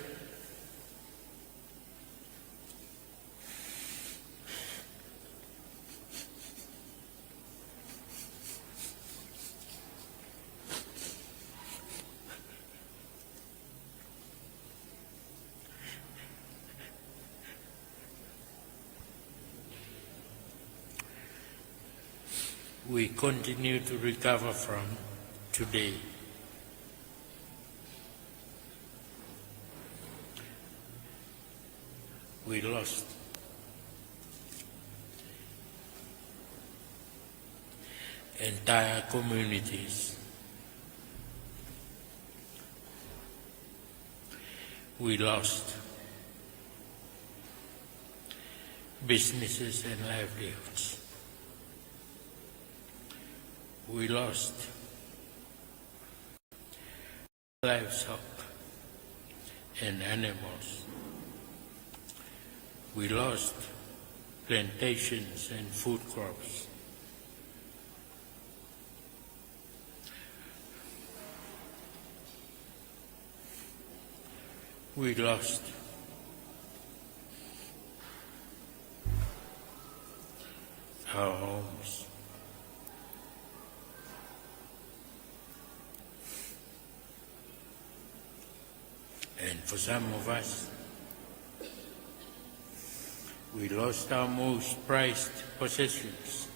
we continue to recover from today. We lost entire communities. We lost businesses and livelihoods. We lost livestock and animals. We lost plantations and food crops. We lost our homes. for some of us, we lost our most prized possessions.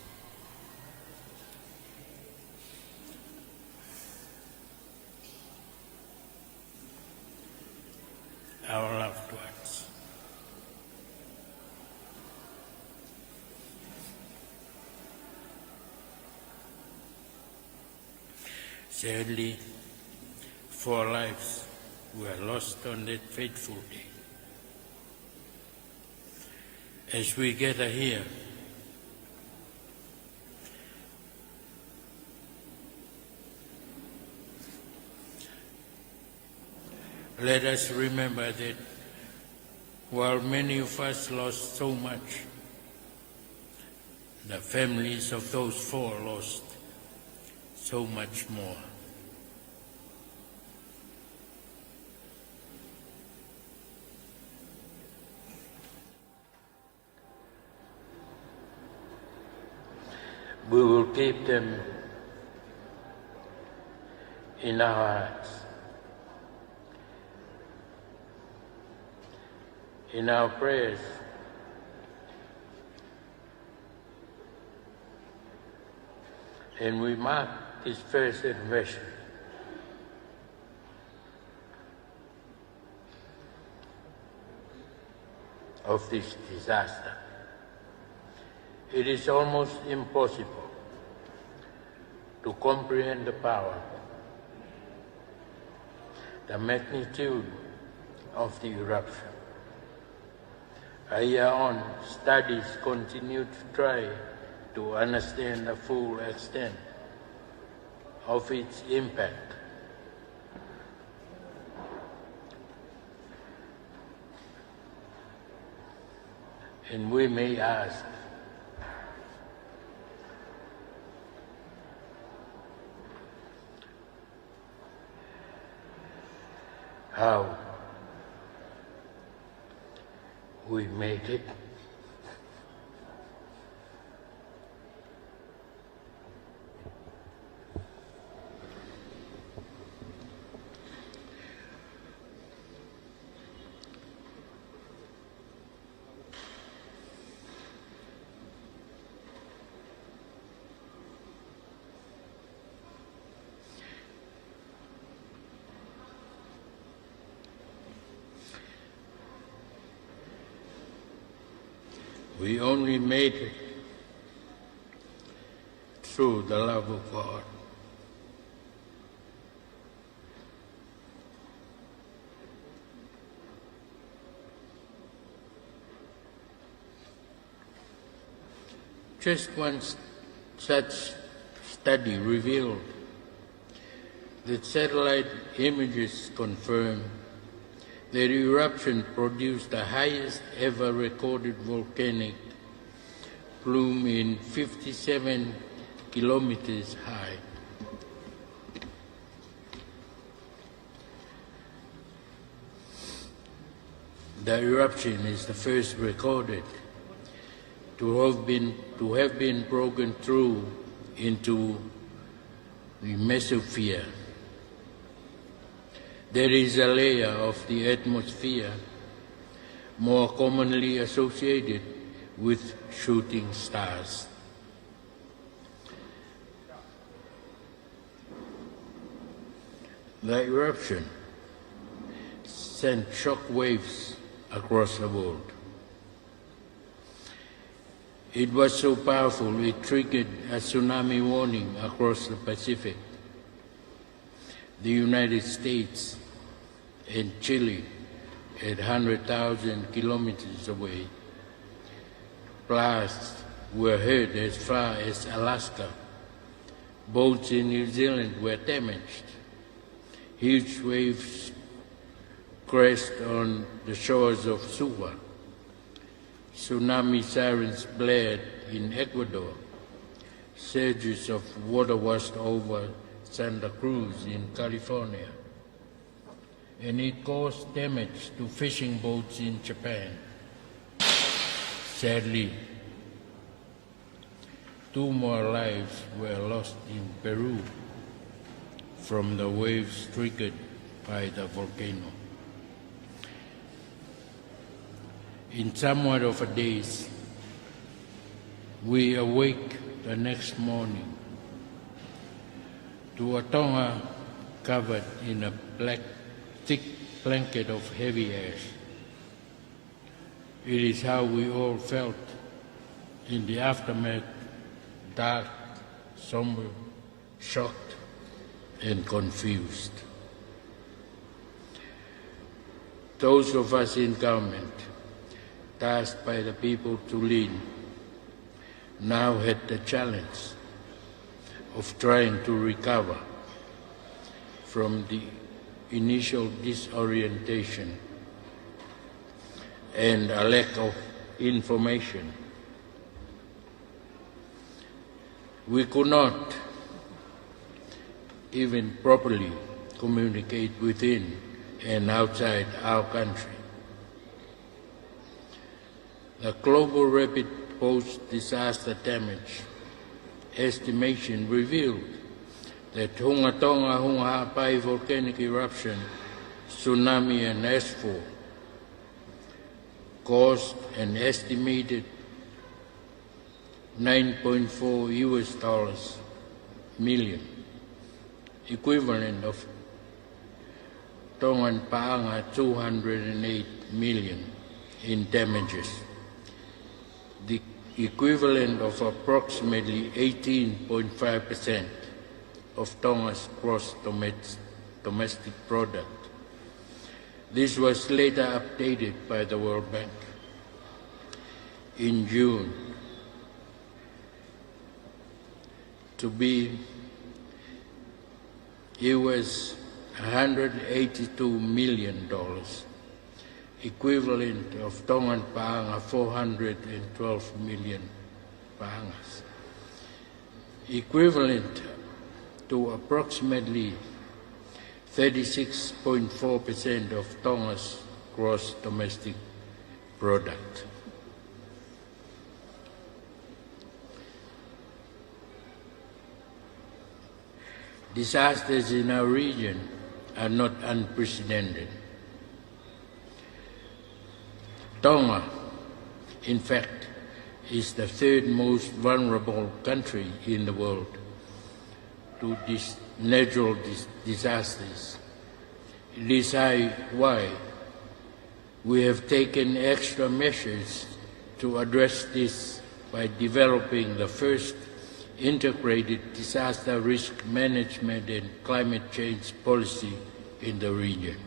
Our loved ones. Sadly, 4 lives were lost on that fateful day. As we gather here, let us remember that while many of us lost so much, the families of those 4 lost so much more. We will keep them in our hearts, in our prayers, and we mark this first anniversary of this disaster. It is almost impossible to comprehend the power, the magnitude of the eruption. A year on, studies continue to try to understand the full extent of its impact. And we may ask, how we made it. We only made it through the love of God. Just one such study revealed that satellite images confirm that the eruption produced the highest ever recorded volcanic plume in 57 kilometers high. The eruption is the first recorded to have been broken through into the mesosphere. There is a layer of the atmosphere more commonly associated with shooting stars. The eruption sent shock waves across the world. It was so powerful it triggered a tsunami warning across the Pacific. The United States and Chile at 100,000 kilometers away. Blasts were heard as far as Alaska. Boats in New Zealand were damaged. Huge waves crashed on the shores of Suva. Tsunami sirens blared in Ecuador. Surges of water washed over Santa Cruz in California. And it caused damage to fishing boats in Japan. Sadly, 2 more lives were lost in Peru from the waves triggered by the volcano. In somewhat of a daze, we awake the next morning to a Tonga covered in a black, thick blanket of heavy ash. It is how we all felt in the aftermath, dark, somber, shocked, and confused. Those of us in government, tasked by the people to lead, now had the challenge of trying to recover from the initial disorientation and a lack of information. We could not even properly communicate within and outside our country. The global rapid post-disaster damage estimation revealed that Hunga-Tonga, Hunga-Ha'apai volcanic eruption, tsunami and ashfall caused an estimated $9.4 million, equivalent of Tongan Paanga 208 million in damages, the equivalent of approximately 18.5% of Tonga's gross domestic product. This was later updated by the World Bank. In June, to be US $182 million, equivalent of Tongan Paanga 412 million Paangas, equivalent to approximately 36.4% of Tonga's gross domestic product. Disasters in our region are not unprecedented. Tonga, in fact, is the third most vulnerable country in the world to these natural disasters. It is why we have taken extra measures to address this by developing the first integrated disaster risk management and climate change policy in the region.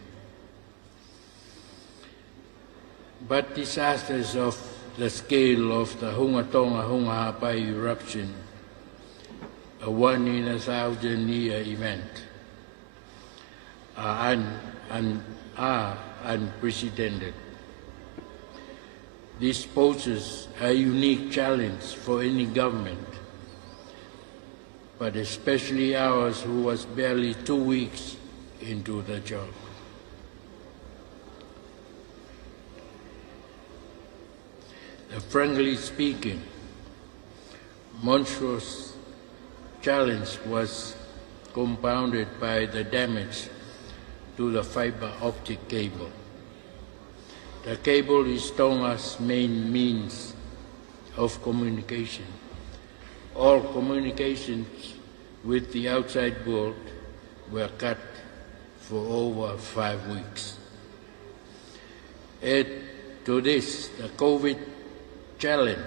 But disasters of the scale of the Hunga-Tonga, Hunga-Ha'apai eruption, a 1-in-1,000-year event, are unprecedented. This poses a unique challenge for any government, but especially ours, who was barely 2 weeks into the job. Frankly speaking, monstrous challenge was compounded by the damage to the fiber optic cable. The cable is Tonga's main means of communication. All communications with the outside world were cut for over 5 weeks. Add to this the COVID challenge.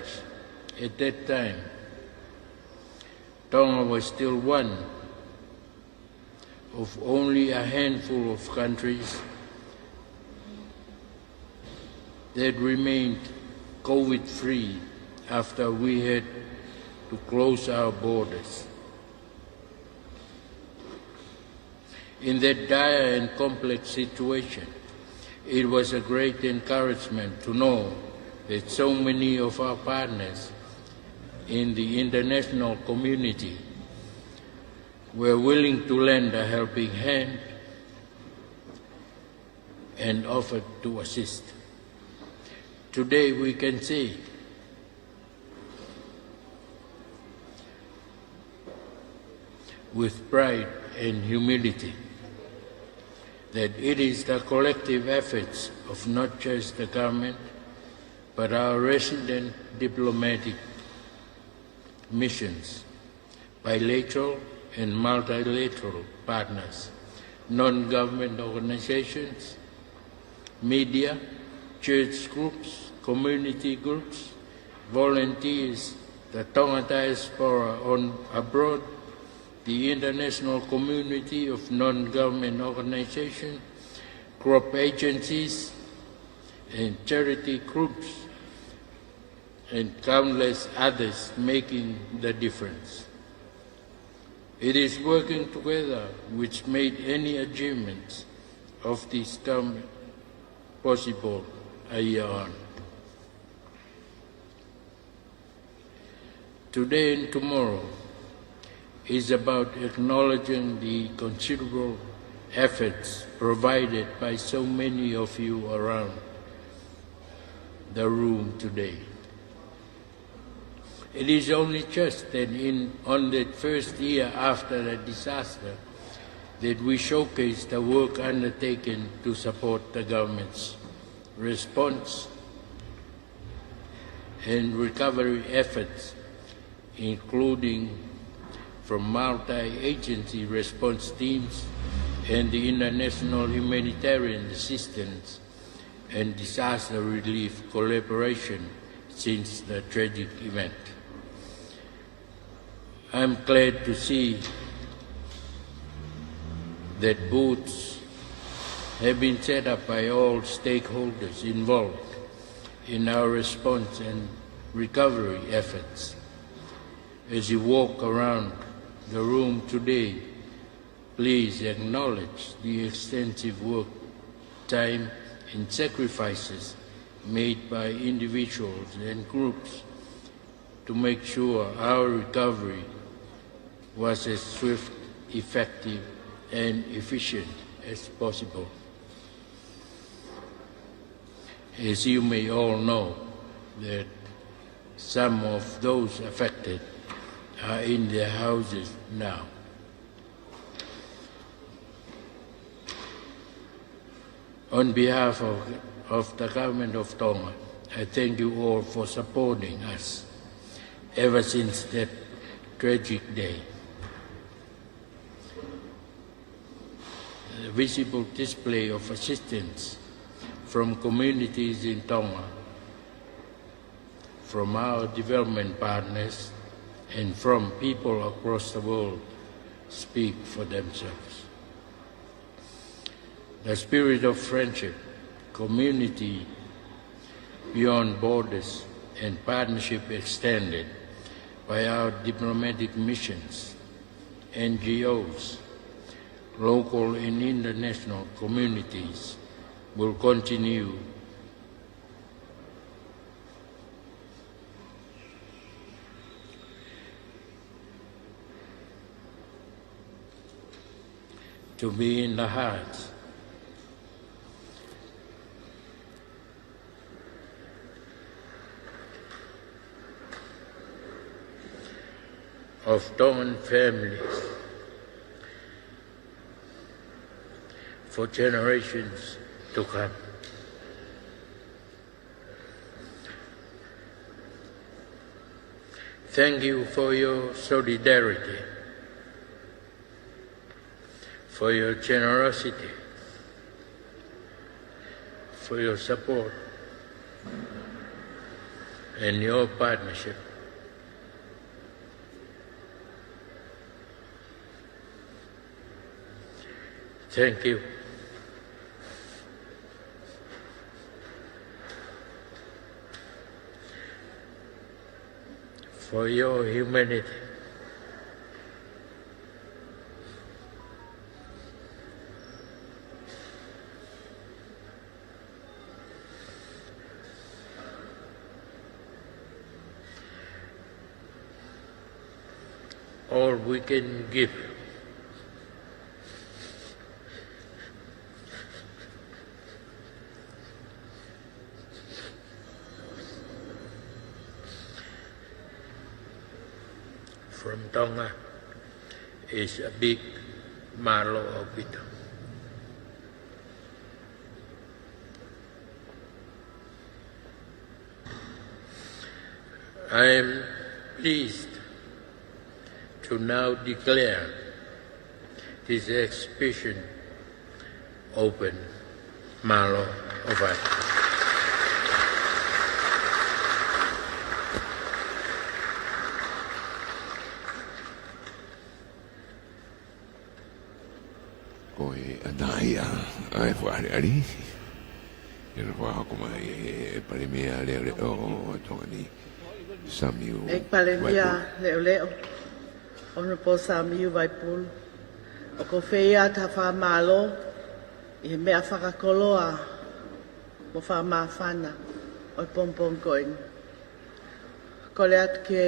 At that time, Tonga was still one of only a handful of countries that remained COVID-free after we had to close our borders. In that dire and complex situation, it was a great encouragement to know that so many of our partners in the international community were willing to lend a helping hand and offered to assist. Today we can say with pride and humility that it is the collective efforts of not just the government, but our resident diplomatic missions, bilateral and multilateral partners, non-government organizations, media, church groups, community groups, volunteers, the Tonga diaspora abroad, the international community of non-government organizations, crop agencies, and charity groups, and countless others making the difference. It is working together which made any achievements of this term possible a year on. Today and tomorrow is about acknowledging the considerable efforts provided by so many of you around the room today. It is only just that on the first year after the disaster that we showcase the work undertaken to support the government's response and recovery efforts, including from multi-agency response teams and the international humanitarian assistance and disaster relief collaboration since the tragic event. I'm glad to see that booths have been set up by all stakeholders involved in our response and recovery efforts. As you walk around the room today, please acknowledge the extensive work, time, and sacrifices made by individuals and groups to make sure our recovery was as swift, effective, and efficient as possible. As you may all know, that some of those affected are in their houses now. On behalf of the Government of Tonga, I thank you all for supporting us ever since that tragic day. The visible display of assistance from communities in Tonga, from our development partners, and from people across the world speak for themselves. The spirit of friendship, community beyond borders, and partnership extended by our diplomatic missions, NGOs, local and international communities will continue to be in the hearts of Tongan families for generations to come. Thank you for your solidarity, for your generosity, for your support, and your partnership. Thank you. For your humanity. All we can give. From Tonga is a big malo of it. I am pleased to now declare this exhibition open. Malo Ovai. Ko e anaia ai whare ari. E rwa ko mai e pare mea le o tongani Samiu. E pale mia leo leo. Honorable Samiu Waipul. O ko whea ta wha malo. I he mea whakakoloa. Mo wha maa whana. O i pompong koin. Ko le atu ke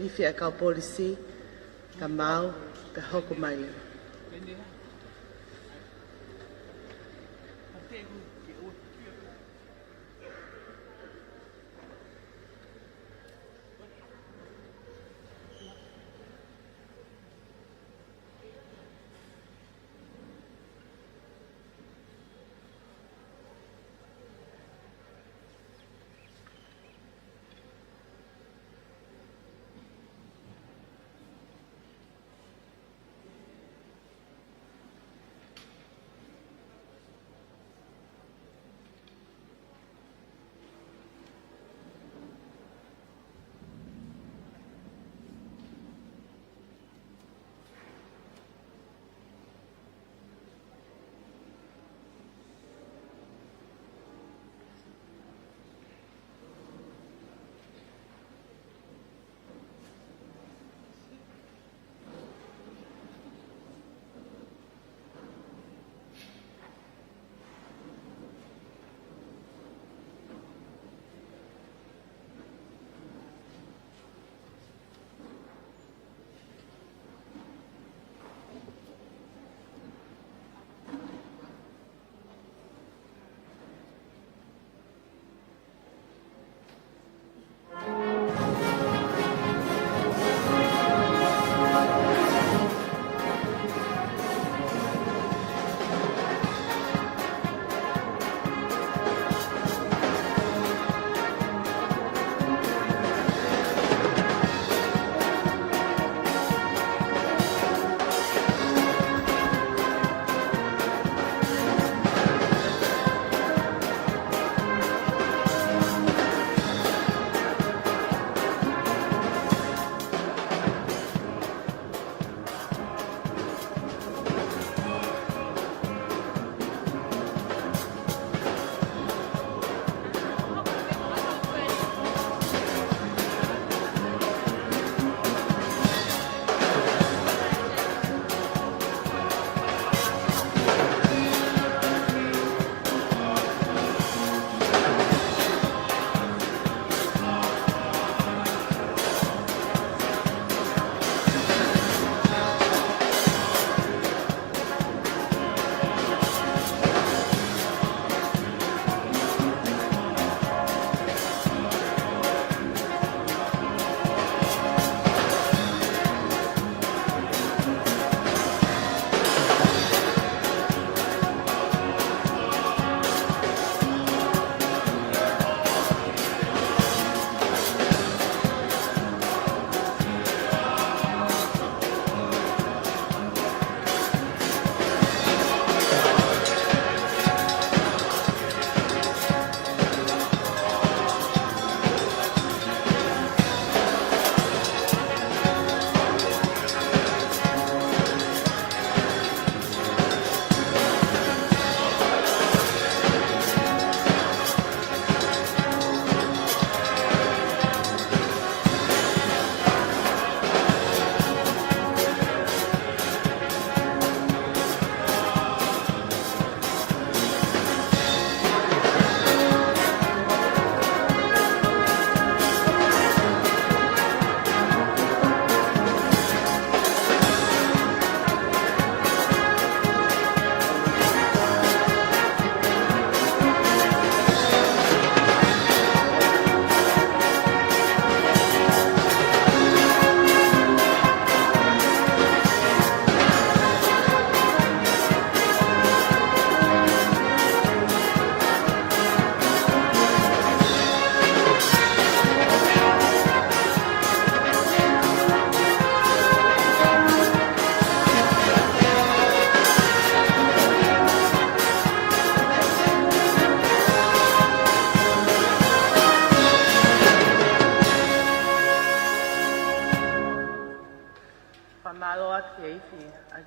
iwi a kau polisi. Ka mau. Pe hoko mai.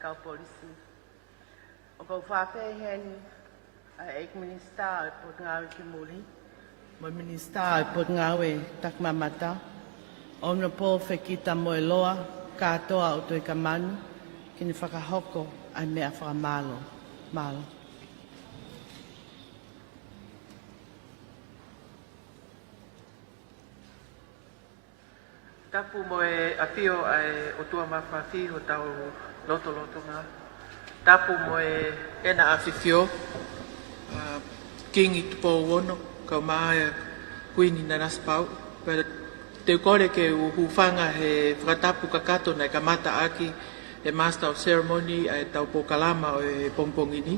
kau polisi. O kau whawhai heni a eik minista e pot ngawe ki muli. Mo minista e pot ngawe tak mamata. O na po whekita mo e loa katoa o tui ka manu ki ni whakahoko ai mea whakamalo. Malo. Tapu mo e awhio ai o tua mawhawhi o tau loto ngā. Tapu mo e ena awhifio, kingi tupo wono, kau maa e kuini na naspau. Te kore ke uhufanga he whakatapu kakato nei ka mata aki he Master of Ceremony ai tau pokalama o e pongpongini.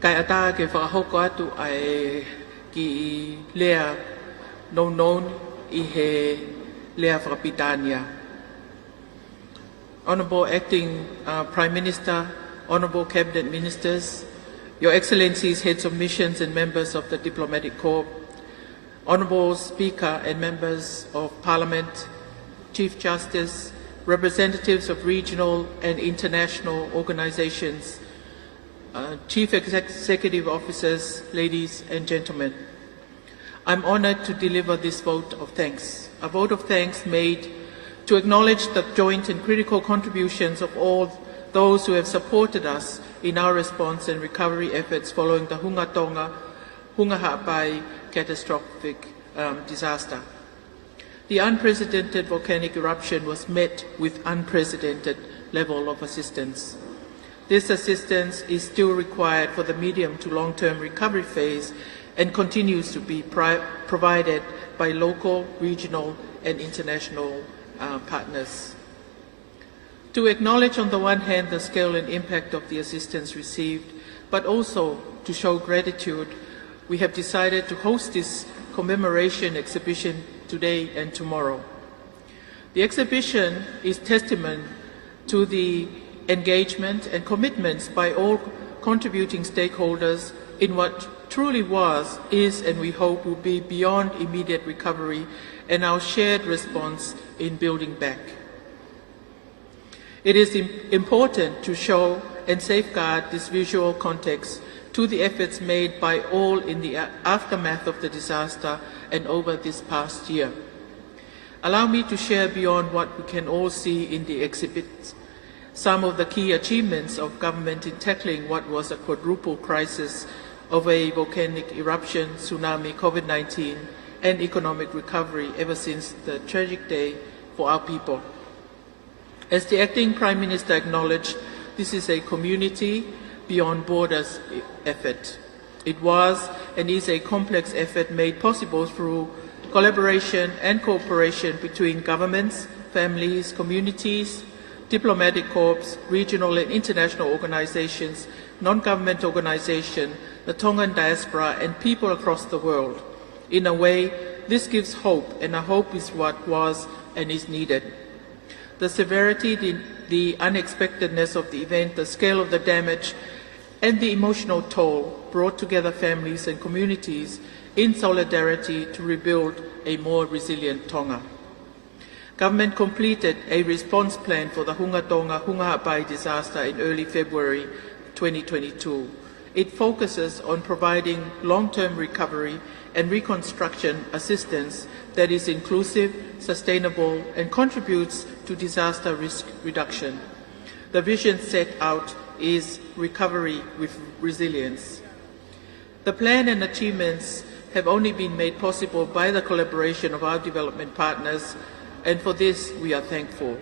Kai ata ke whakahoko atu ai ki lea non I he Lea Whakapitania. Honourable Acting Prime Minister, Honourable Cabinet Ministers, Your Excellencies, Heads of Missions and members of the Diplomatic Corps, Honourable Speaker and members of Parliament, Chief Justice, representatives of regional and international organisations, Chief Executive Officers, ladies and gentlemen. I'm honoured to deliver this vote of thanks, a vote of thanks made to acknowledge the joint and critical contributions of all those who have supported us in our response and recovery efforts following the Hunga-Tonga, Hunga-Ha'apai catastrophic disaster. The unprecedented volcanic eruption was met with unprecedented level of assistance. This assistance is still required for the medium to long-term recovery phase and continues to be provided by local, regional and international partners. To acknowledge on the one hand the scale and impact of the assistance received, but also to show gratitude, we have decided to host this commemoration exhibition today and tomorrow. The exhibition is testament to the engagement and commitments by all contributing stakeholders in what truly was, is, and we hope will be beyond immediate recovery and our shared response in building back. It is important to show and safeguard this visual context to the efforts made by all in the aftermath of the disaster and over this past year. Allow me to share beyond what we can all see in the exhibit some of the key achievements of government in tackling what was a quadruple crisis of a volcanic eruption, tsunami, COVID-19, and economic recovery ever since the tragic day for our people. As the Acting Prime Minister acknowledged, this is a community beyond borders effort. It was and is a complex effort made possible through collaboration and cooperation between governments, families, communities, diplomatic corps, regional and international organizations, non-government organizations, the Tongan diaspora and people across the world. In a way, this gives hope, and a hope is what was and is needed. The severity, the unexpectedness of the event, the scale of the damage, and the emotional toll brought together families and communities in solidarity to rebuild a more resilient Tonga. Government completed a response plan for the Hunga-Tonga, Hunga-Ha'apai disaster in early February 2022. It focuses on providing long-term recovery and reconstruction assistance that is inclusive, sustainable, and contributes to disaster risk reduction. The vision set out is recovery with resilience. The plan and achievements have only been made possible by the collaboration of our development partners, and for this we are thankful.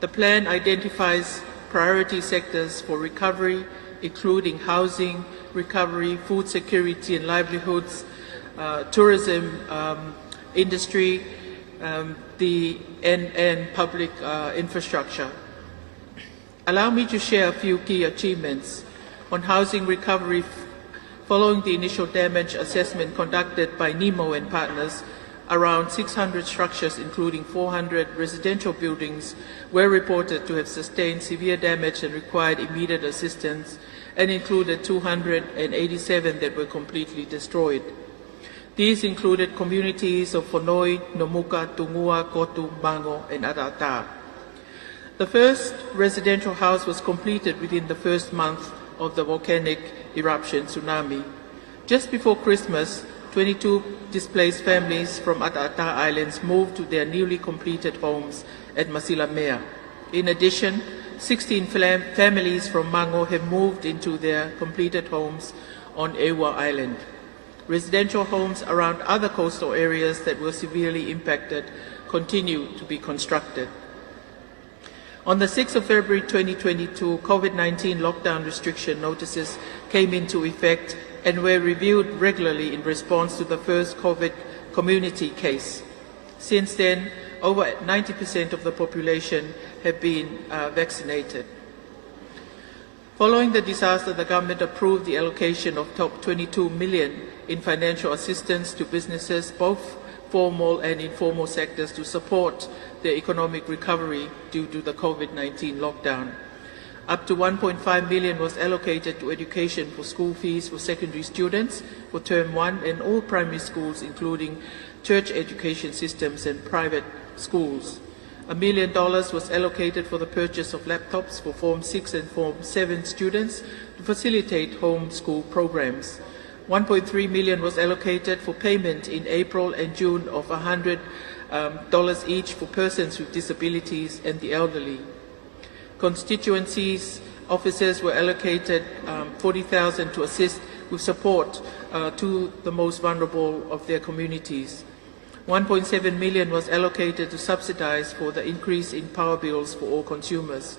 The plan identifies priority sectors for recovery, including housing, recovery, food security and livelihoods, tourism industry, and public infrastructure. Allow me to share a few key achievements on housing recovery. Following the initial damage assessment conducted by NEMO and partners, around 600 structures, including 400 residential buildings, were reported to have sustained severe damage and required immediate assistance, and included 287 that were completely destroyed. These included communities of Fonoi, Nomuka, Tungua, Kotu, Mango, and Adata. The first residential house was completed within the first month of the volcanic eruption tsunami. Just before Christmas, 22 displaced families from Ata Islands moved to their newly completed homes at Masilamea. In addition, 16 families from Mango have moved into their completed homes on Ewa Island. Residential homes around other coastal areas that were severely impacted continue to be constructed. On the 6th of February 2022, COVID-19 lockdown restriction notices came into effect and were reviewed regularly in response to the first COVID community case. Since then, over 90% of the population have been vaccinated. Following the disaster, the government approved the allocation of top 22 million in financial assistance to businesses, both formal and informal sectors, to support the economic recovery due to the COVID-19 lockdown. Up to 1.5 million was allocated to education for school fees for secondary students for term 1 and all primary schools, including church education systems and private schools. $1 million was allocated for the purchase of laptops for Form 6 and Form 7 students to facilitate home school programs. $1.3 million was allocated for payment in April and June of $100 each for persons with disabilities and the elderly. Constituencies officers were allocated $40,000 to assist with support to the most vulnerable of their communities. $1.7 million was allocated to subsidize for the increase in power bills for all consumers.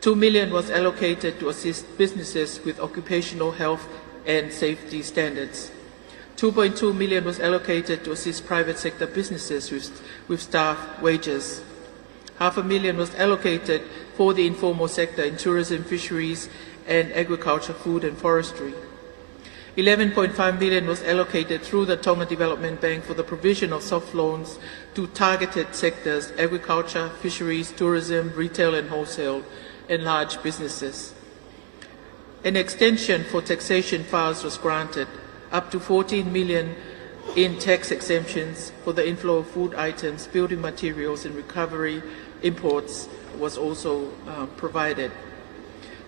$2 million was allocated to assist businesses with occupational health and safety standards. $2.2 million was allocated to assist private sector businesses with staff wages. $500,000 was allocated for the informal sector in tourism, fisheries, and agriculture, food and forestry. $11.5 million was allocated through the Tonga Development Bank for the provision of soft loans to targeted sectors: agriculture, fisheries, tourism, retail and wholesale, and large businesses. An extension for taxation files was granted. Up to $14 million in tax exemptions for the inflow of food items, building materials and recovery imports was also provided.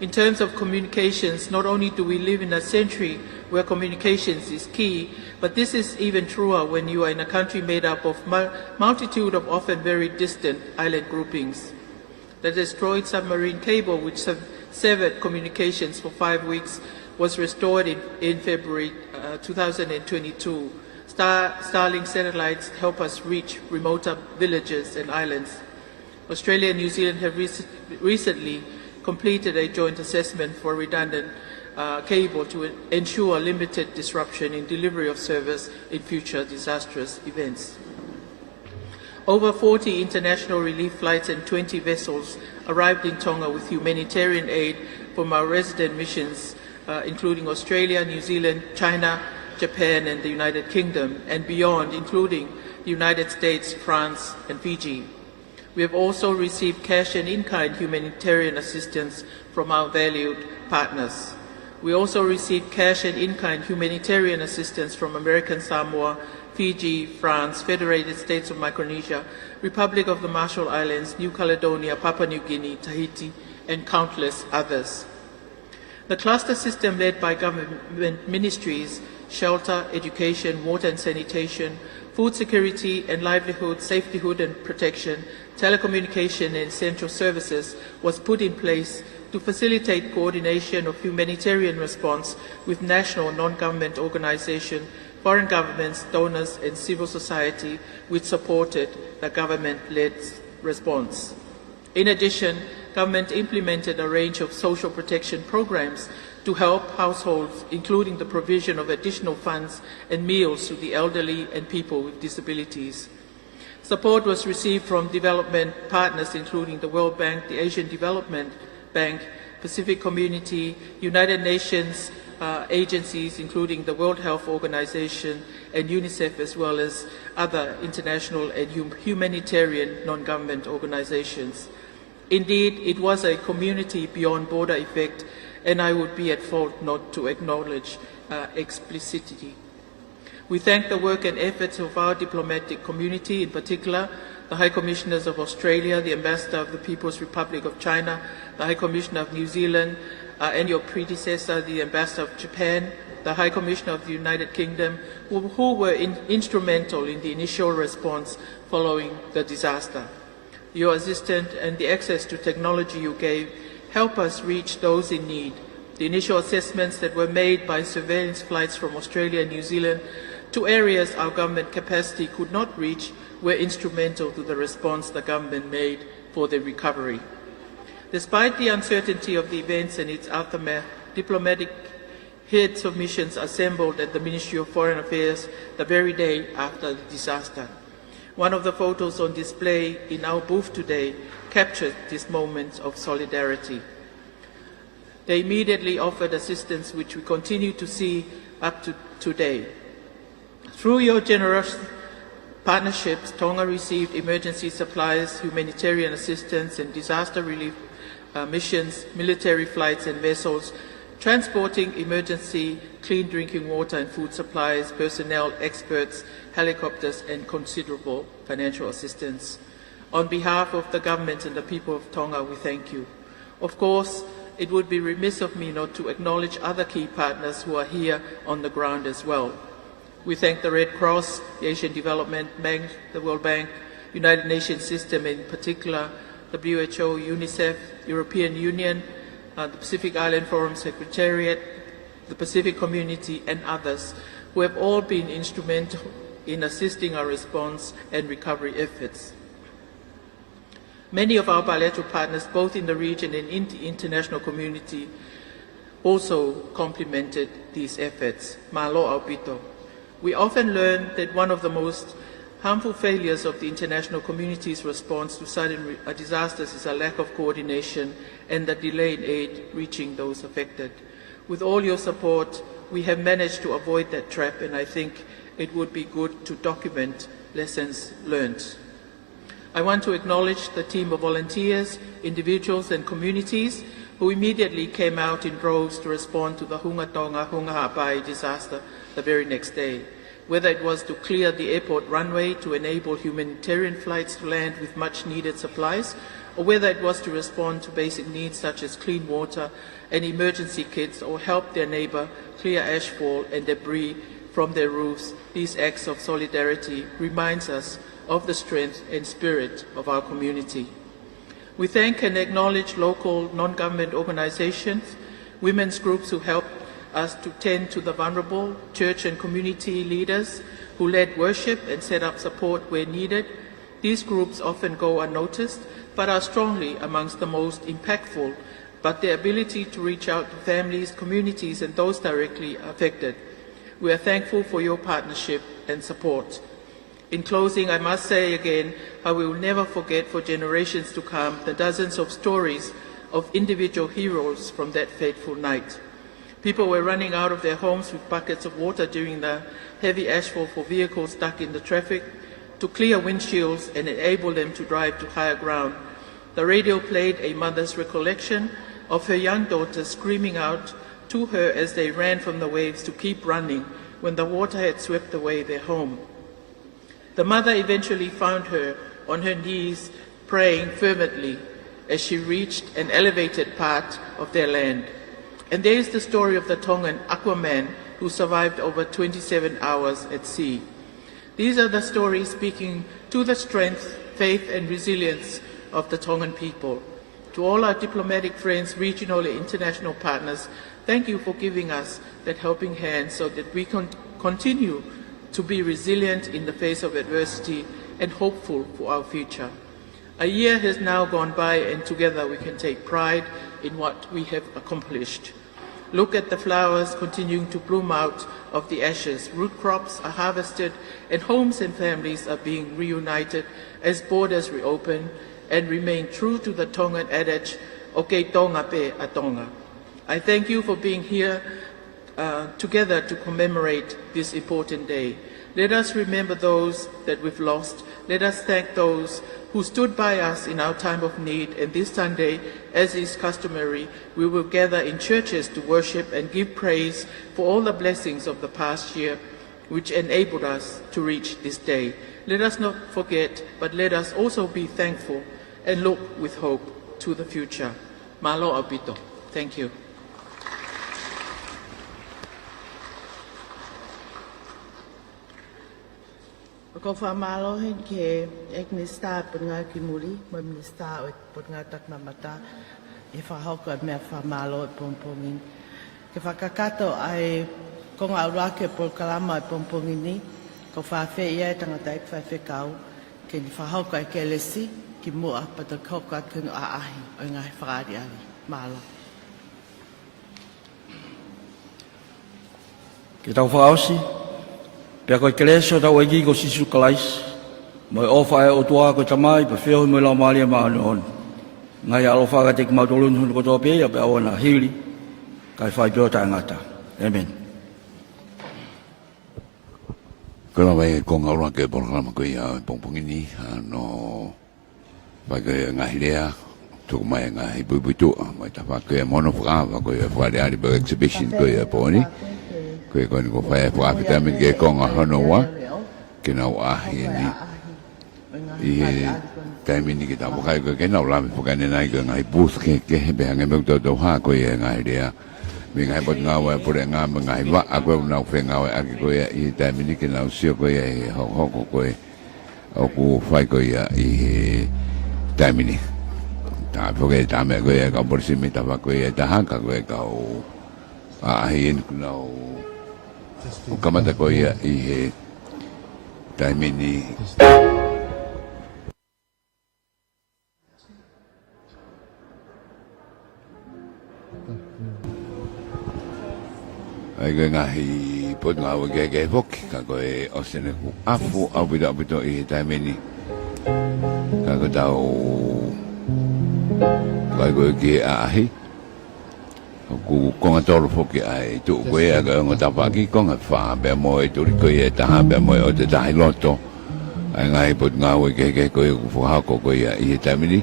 In terms of communications, not only do we live in a century where communications is key, but this is even truer when you are in a country made up of multitude of often very distant island groupings. The destroyed submarine cable, which severed communications for 5 weeks, was restored in February 2022. Starlink satellites help us reach remoter villages and islands. Australia and New Zealand have recently completed a joint assessment for redundant cable to ensure limited disruption in delivery of service in future disastrous events. Over 40 international relief flights and 20 vessels arrived in Tonga with humanitarian aid from our resident missions, including Australia, New Zealand, China, Japan, and the United Kingdom, and beyond, including the United States, France, and Fiji. We have also received cash and in-kind humanitarian assistance from our valued partners. We also received cash and in-kind humanitarian assistance from American Samoa, Fiji, France, Federated States of Micronesia, Republic of the Marshall Islands, New Caledonia, Papua New Guinea, Tahiti, and countless others. The cluster system led by government ministries, shelter, education, water and sanitation, food security and livelihood, safetyhood and protection, telecommunication and essential services was put in place to facilitate coordination of humanitarian response with national non-government organizations, foreign governments, donors and civil society, which supported the government-led response. In addition, government implemented a range of social protection programs to help households, including the provision of additional funds and meals to the elderly and people with disabilities. Support was received from development partners, including the World Bank, the Asian Development Bank, Pacific Community, United Nations agencies, including the World Health Organization and UNICEF, as well as other international and humanitarian non-government organizations. Indeed, it was a community beyond border effect, and I would be at fault not to acknowledge explicitly. We thank the work and efforts of our diplomatic community, in particular the High Commissioners of Australia, the Ambassador of the People's Republic of China, the High Commissioner of New Zealand, and your predecessor, the Ambassador of Japan, the High Commissioner of the United Kingdom, who were instrumental in the initial response following the disaster. Your assistance and the access to technology you gave help us reach those in need. The initial assessments that were made by surveillance flights from Australia and New Zealand to areas our government capacity could not reach were instrumental to the response the government made for the recovery. Despite the uncertainty of the events and its aftermath, diplomatic heads of missions assembled at the Ministry of Foreign Affairs the very day after the disaster. One of the photos on display in our booth today captured this moment of solidarity. They immediately offered assistance, which we continue to see up to today. Through your generous partnerships, Tonga received emergency supplies, humanitarian assistance, and disaster relief missions, military flights and vessels, transporting emergency clean drinking water and food supplies, personnel, experts, helicopters, and considerable financial assistance. On behalf of the government and the people of Tonga, we thank you. Of course, it would be remiss of me not to acknowledge other key partners who are here on the ground as well. We thank the Red Cross, the Asian Development Bank, the World Bank, United Nations system in particular, WHO, UNICEF, European Union, the Pacific Island Forum Secretariat, the Pacific Community, and others who have all been instrumental in assisting our response and recovery efforts. Many of our bilateral partners, both in the region and in the international community, also complemented these efforts. Malo aupito. We often learn that one of the most harmful failures of the international community's response to sudden disasters is a lack of coordination and the delay in aid reaching those affected. With all your support, we have managed to avoid that trap, and I think it would be good to document lessons learned. I want to acknowledge the team of volunteers, individuals and communities who immediately came out in droves to respond to the Hunga-Tonga, Hunga-Ha'apai disaster the very next day. Whether it was to clear the airport runway to enable humanitarian flights to land with much needed supplies, or whether it was to respond to basic needs such as clean water and emergency kits, or help their neighbor clear ashfall and debris from their roofs, these acts of solidarity reminds us of the strength and spirit of our community. We thank and acknowledge local non-government organizations, women's groups who helped us to tend to the vulnerable, church and community leaders who led worship and set up support where needed. These groups often go unnoticed, but are strongly amongst the most impactful, but their ability to reach out to families, communities, and those directly affected. We are thankful for your partnership and support. In closing, I must say again how we will never forget for generations to come the dozens of stories of individual heroes from that fateful night. People were running out of their homes with buckets of water during the heavy ashfall for vehicles stuck in the traffic to clear windshields and enable them to drive to higher ground. The radio played a mother's recollection of her young daughter screaming out to her as they ran from the waves to keep running when the water had swept away their home. The mother eventually found her on her knees praying fervently as she reached an elevated part of their land. And there is the story of the Tongan Aquaman who survived over 27 hours at sea. These are the stories speaking to the strength, faith and resilience of the Tongan people. To all our diplomatic friends, regional and international partners, thank you for giving us that helping hand so that we can continue to be resilient in the face of adversity and hopeful for our future. A year has now gone by, and together we can take pride in what we have accomplished. Look at the flowers continuing to bloom out of the ashes. Root crops are harvested and homes and families are being reunited as borders reopen and remain true to the Tongan adage, "Oke Tonga pe a Tonga." I thank you for being here together to commemorate this important day. Let us remember those that we've lost. Let us thank those who stood by us in our time of need. And this Sunday, as is customary, we will gather in churches to worship and give praise for all the blessings of the past year which enabled us to reach this day. Let us not forget, but let us also be thankful and look with hope to the future. Malo Abito. Thank you. Ko whamalo hen ke Egnista punga ki muri, mo minista o punga tak mamata, e whahauka mea whamalo e pompongin. Ke whakakato ai konga urake por kalama e pompongini, ko whawhe ia e tangata e whawhe kau, ke ni whahauka e ke lesi, ki mua pata kauka kunu a ahi, o ngai whakari ali, malo. Ke tau whaosi, pia koe kelesio tau egi ko sisu kalais, moi ofa e o tua koe tamai, pa whio moi lau maali e maa on. Ngai alo whaga te ki mautolun hunu kotoa pia, pe awana hili, kai whai pio ta ngata. Amen. Kala vai ko ngaura ke programa ko ia pongpongini no vai ko ngahilea tu mai ngai bubutu mai ta fa ko mono fra ko ia fra de ba exhibition ko ia poni ko ko fa fa pita min ke ko nga hono wa ke na wa ni i taimini ki ta mo kai ko ke na la me foka ne nai ko ngai bus ke be ngai me to ha ko ia ngahilea mi ngai bot nga wa pure nga ngai wa a ko na fe nga wa ki ko ia i taimini ki na sio ko ia ho ko o ku fai ko ia i taimini ta foke ta me ko ia ka por si mi ta va ko ia ta ha ka ko ka o a hi en na o kamata ko ia i taimini ai ngahi pot ngawe ke fok ka ko e osene ku afu abito i taimini ka ko tau ka ko ke ahi ku ko ngatoro fok ai tu ko e ga ngata pa ki ko fa be mo e tu ko e ta be mo o te dai loto ai ngahi pot ngawe ke ko ku fa ko i taimini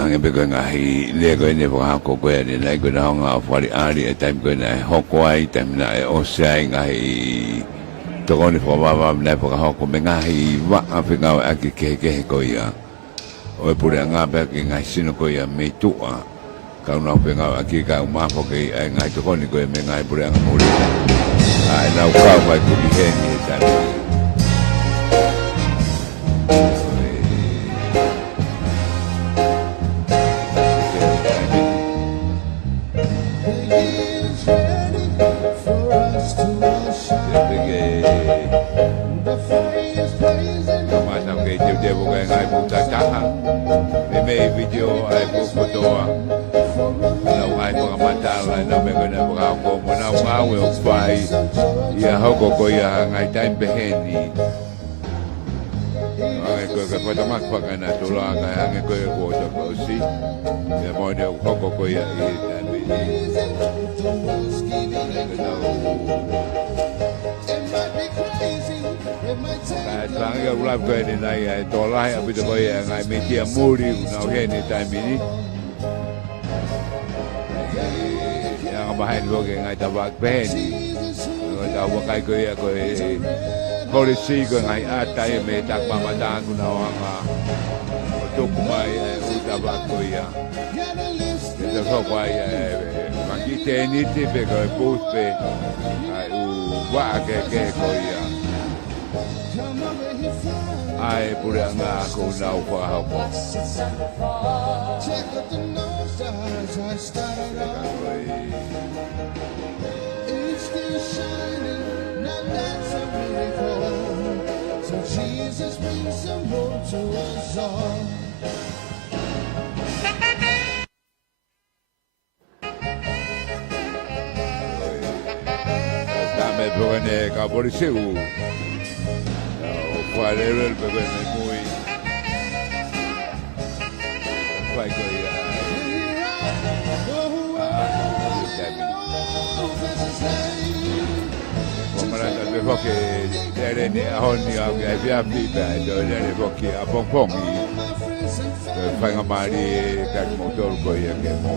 ang ebe ko ngahi le ko ne fa ko ko ne lai ko na nga fari ari e time ko na hoko ai time na e o sai ngahi to ko ni fa ba na fa ko me ngahi wa afi nga a ke ko ia o e pure nga be ki ngahi sino ko ia me tu a ka na fa nga a ki ka ma fo ke ai ngahi to ko ni ko me ngahi pure nga mo ai na ka ba ku di he ni ta video ai po fotoa na ai po matala na me ko na ko mo na wa we o pai ia hoko ko ia ngai time beheni ai ko ko ta mak pa kana to la ngai ko ko to ko si ia mo de hoko ko ia i lang ya ulap ko ni nai to la ya bi ko ya ngai me ti amuri na he ni time ni ya ba hai lo ke ngai ta ba ben ko ta wa kai ko ya ko ko ri si ko ngai a ta me ta ba ma ta ku na wa nga to ku mai u ta ba ko ya ke to ko ya ma ki te ni ti be ko pu pe ai u wa ke ko ya ai pure anga ko na ko ha ko Jesus brings some hope to us all. Dame buone ka borisiu. Fare il bebè muy vai go ya come la de poche dere ni honi a che via pipa do dere poche a pongpongi fai nga mari per motor go ya che mo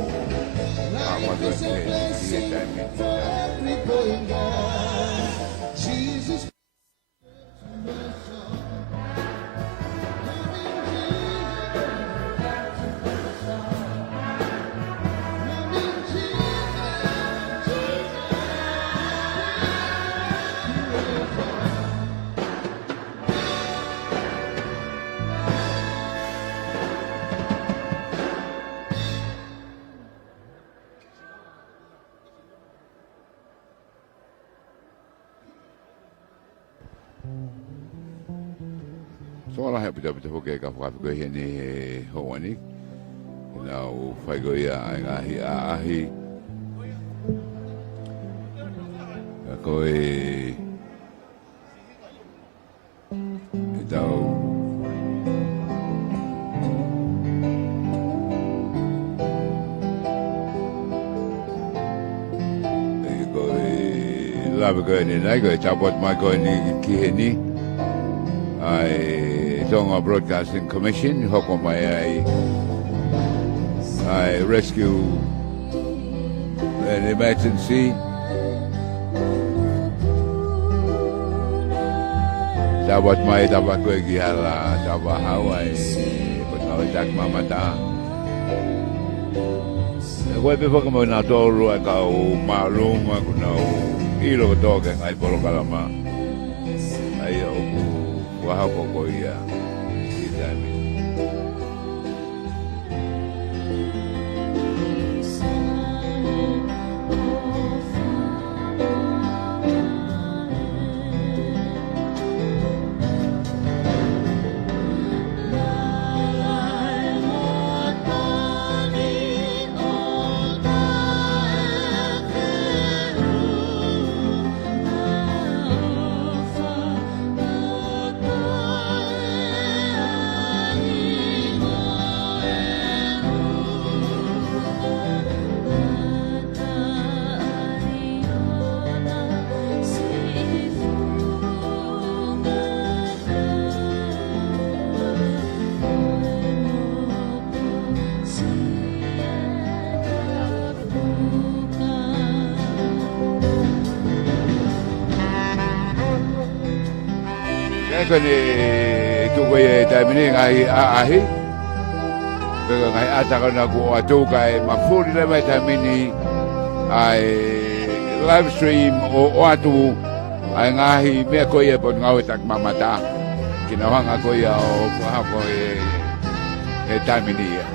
So la happy to be okay ka fa ko he ni hoani na o fa go ia ahi ko e tau ko e la go ni na go tau bot ma go ni ki he ni ai Tonga Broadcasting Commission, hoko mai I rescue an emergency. Dapat mai dapat ko gihala dapat Hawaii, pagkaw tak mamata. Ko pe pag mo na tolu ka o malung ko na ilo ko to ay polo kalama. Ay o wa ko ya. Ko ni tu ko ye ta mini ngai ahi ko ngai ata ko na ko atu kai ma furi le mai ta mini ai live stream o atu ai ngai me ko ye bon ngau tak mamata kina hanga ko ya o ha ko e ta mini ya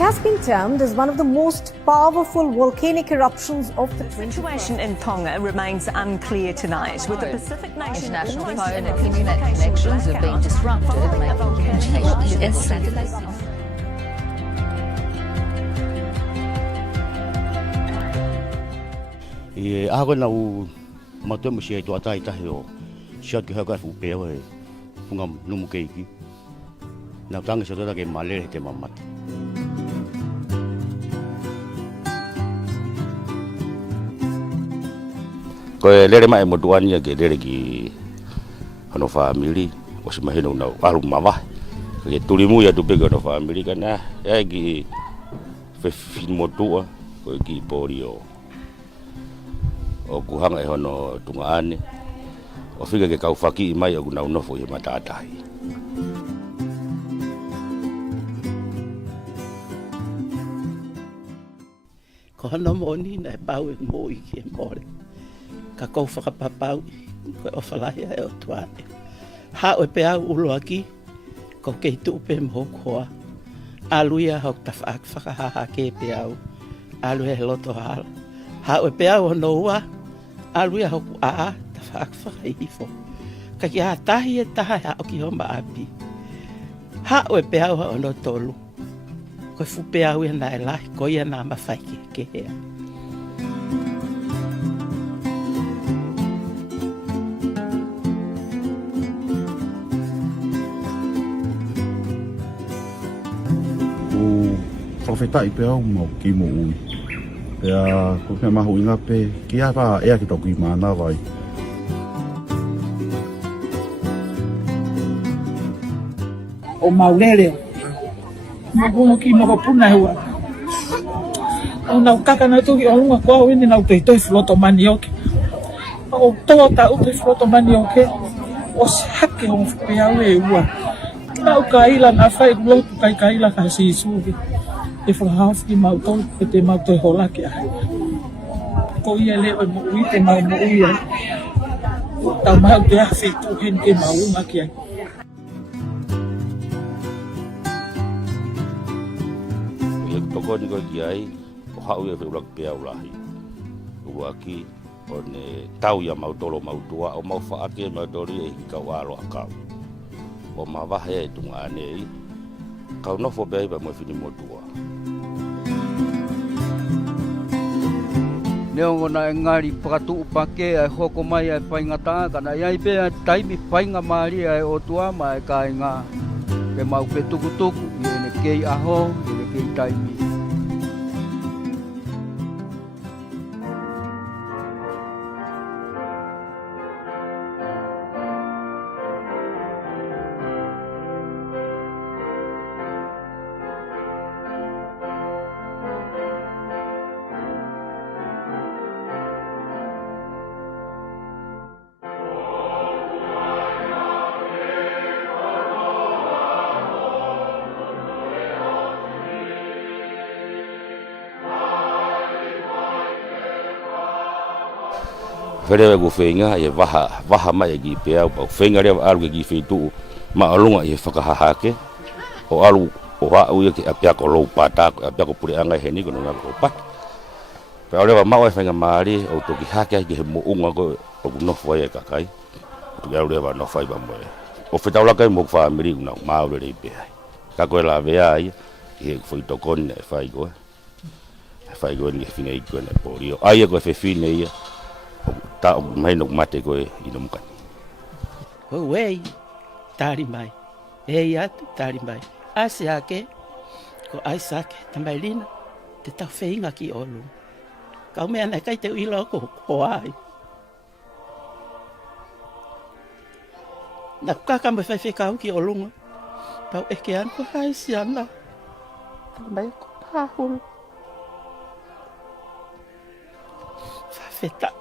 has been termed as one of the most powerful volcanic eruptions of the The situation in Tonga remains unclear tonight, with the Pacific nation International phone and internet connections have been disrupted, making communications. Ako na mato mo siya ito atay tayo siya kihaga fu pewa ngam numu keiki na tanga sa toda ke malere te mamat ko lere mai mo duania ke lere ki ano family o se mahino na alu mava ke tulimu ya tu pega no family kana ya ki fe fin mo tua ko ki porio o kuhanga e hono tungaane o figa ke kau faki mai o kuna unofo i matatai Ko hana moni na e pau e mo i ki e more. Ka kou whakapapau ko e ofalaya e o tuane. Ha o e pe au ulo aki, ko kei tu pe mo koa. Aluia hok ta whakahaha ke pe au. Aluia he loto hala. Ha o e pe au no ua. Aluia hoku a ta whakaifo. Ka ki a tahi e taha ha o ki homa api. Ha o e pe au ha ono tolu. Ko fu pe au e na e lahi, ko ia na mawhai ke hea. O whawhetai pe au mau ki mo ui. Pea ko me mahu inga pe ki a pa ea ki toku i mana vai. O maurere mo ki mo puna hua o na kaka na tu o lunga kwa wini na utoi toi floto mani oke o to ta utoi floto mani oke o hake o pe awe ua na ka ila na fai lo ka ila ka si sugi e fo half ki mau to te mau to hola ki ai ko ia le o mo ui te mau mo ui ta mau te afi tu hen ke mau ma ki ai toko ni ko ki ai o hau e ulak pe au lahi o aki o ne tau ya mau tolo mau tua o mau fa ake mau dori e ka walo aka o ma va he tunga nei ka no fo be ba mo fini mo tua Neo ngona ngari pakatu upake ai hoko mai ai paingata kana ai pe taimi painga mari ai o tua mai ka nga ke mau pe tukutuku ne kei aho ne kei taimi Fere go fenga e vaha mai gi pe au fenga re alu gi fitu ma alunga e whakahahake o alu o wa u ke apia ko lo pata apia ko pure anga heni ko na ko pat pe ole wa ma fenga mari o to ki hake gi mo unga ko o no foi ka kai to ga ole wa no fai ba mo o feta la kai mo fa miri na ma ole re pe ka ko la ve ai e foi to kon fai go ni finga i ko na porio ai ko fe fine ia ta mai no mate ko ino mukani Ho wei tari mai e ia tari mai asiake ko aisake tambailina te ta feinga ki olu ka me ana kai te ilo ko ai na kaka me fai ka ki olunga pau e ke an ko hai siana tambai ko pahul fa feta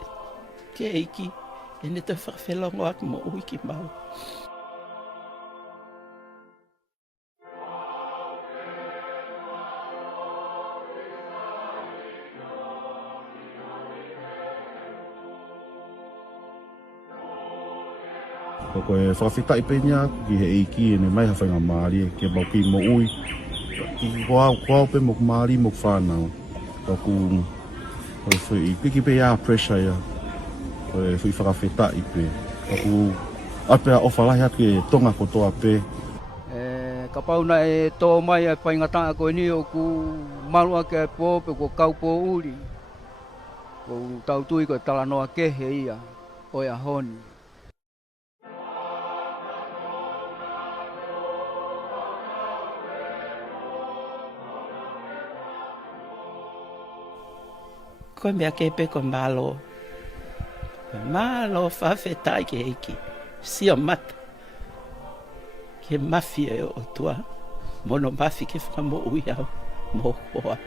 keiki ene te whakawhelongo aku mo ui ki mau. Ko e whawhitai peña ki he eiki ene mai hawhainga maari ke mau ki mo ui ki ko pe mo mari mo whanau. Ka ku foi piki pe ia pressure ia. Foi whakawheta i pe. Ka ku apea ofalahi ake tonga kotoa pe. Ka pauna e tō mai ai whaingata koe ni o ku marua ke pō pe ko kaupō uri. Ko tautui ko talanoa kehe ia o ia honi. Koe mea kepe ko malo. Malo whawhetai ke eki. Sia mata. Ke mafi e o tua. Mono mafi ke whamo ui au. Mo hoa.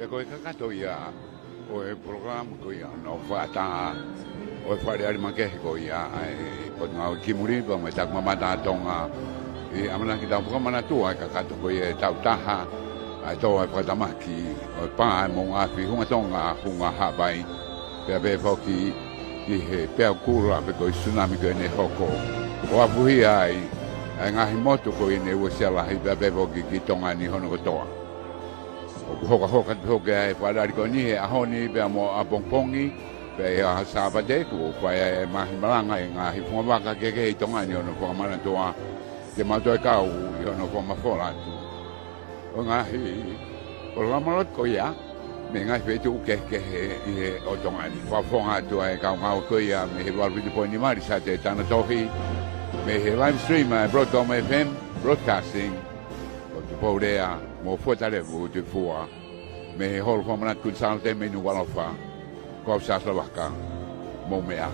Pe koe kakato ia o e programu ko ia no whaata o e whare ari makehe ko ia ko ngā o kimuri pa mai tak mamata tonga i amana ki tau whakamana tua e kakato ko ia tau taha ai tō e whatamaki o e pā e mō ngāwhi Hunga-Tonga Hunga-Ha'apai pe a pe whoki i he pēo kura pe ko i tsunami ko e ne hoko o apuhi ai ngahi motu ko i ne ua sialahi pe a pe whoki ki tonga ni hono kotoa. Hoka e whaarari ko ni he ahoni pe mo a pongpongi pe a Salote ko whae e mahi maranga e ngahi whamawaka ke i tonga ni ono whakamana toa te mato e kau i ono whamawhora atu. O ngahi o ramarot ko ia me ngahi whetu ke i he o tonga ni whawhonga atu e kau ngau ko ia me he warwiti po ni mari sa te tana tohi me he live stream Broadcom FM broadcasting o te paurea mo fotare o te fua me hol famana kun salte me no walofa ko sa slavaka mo mea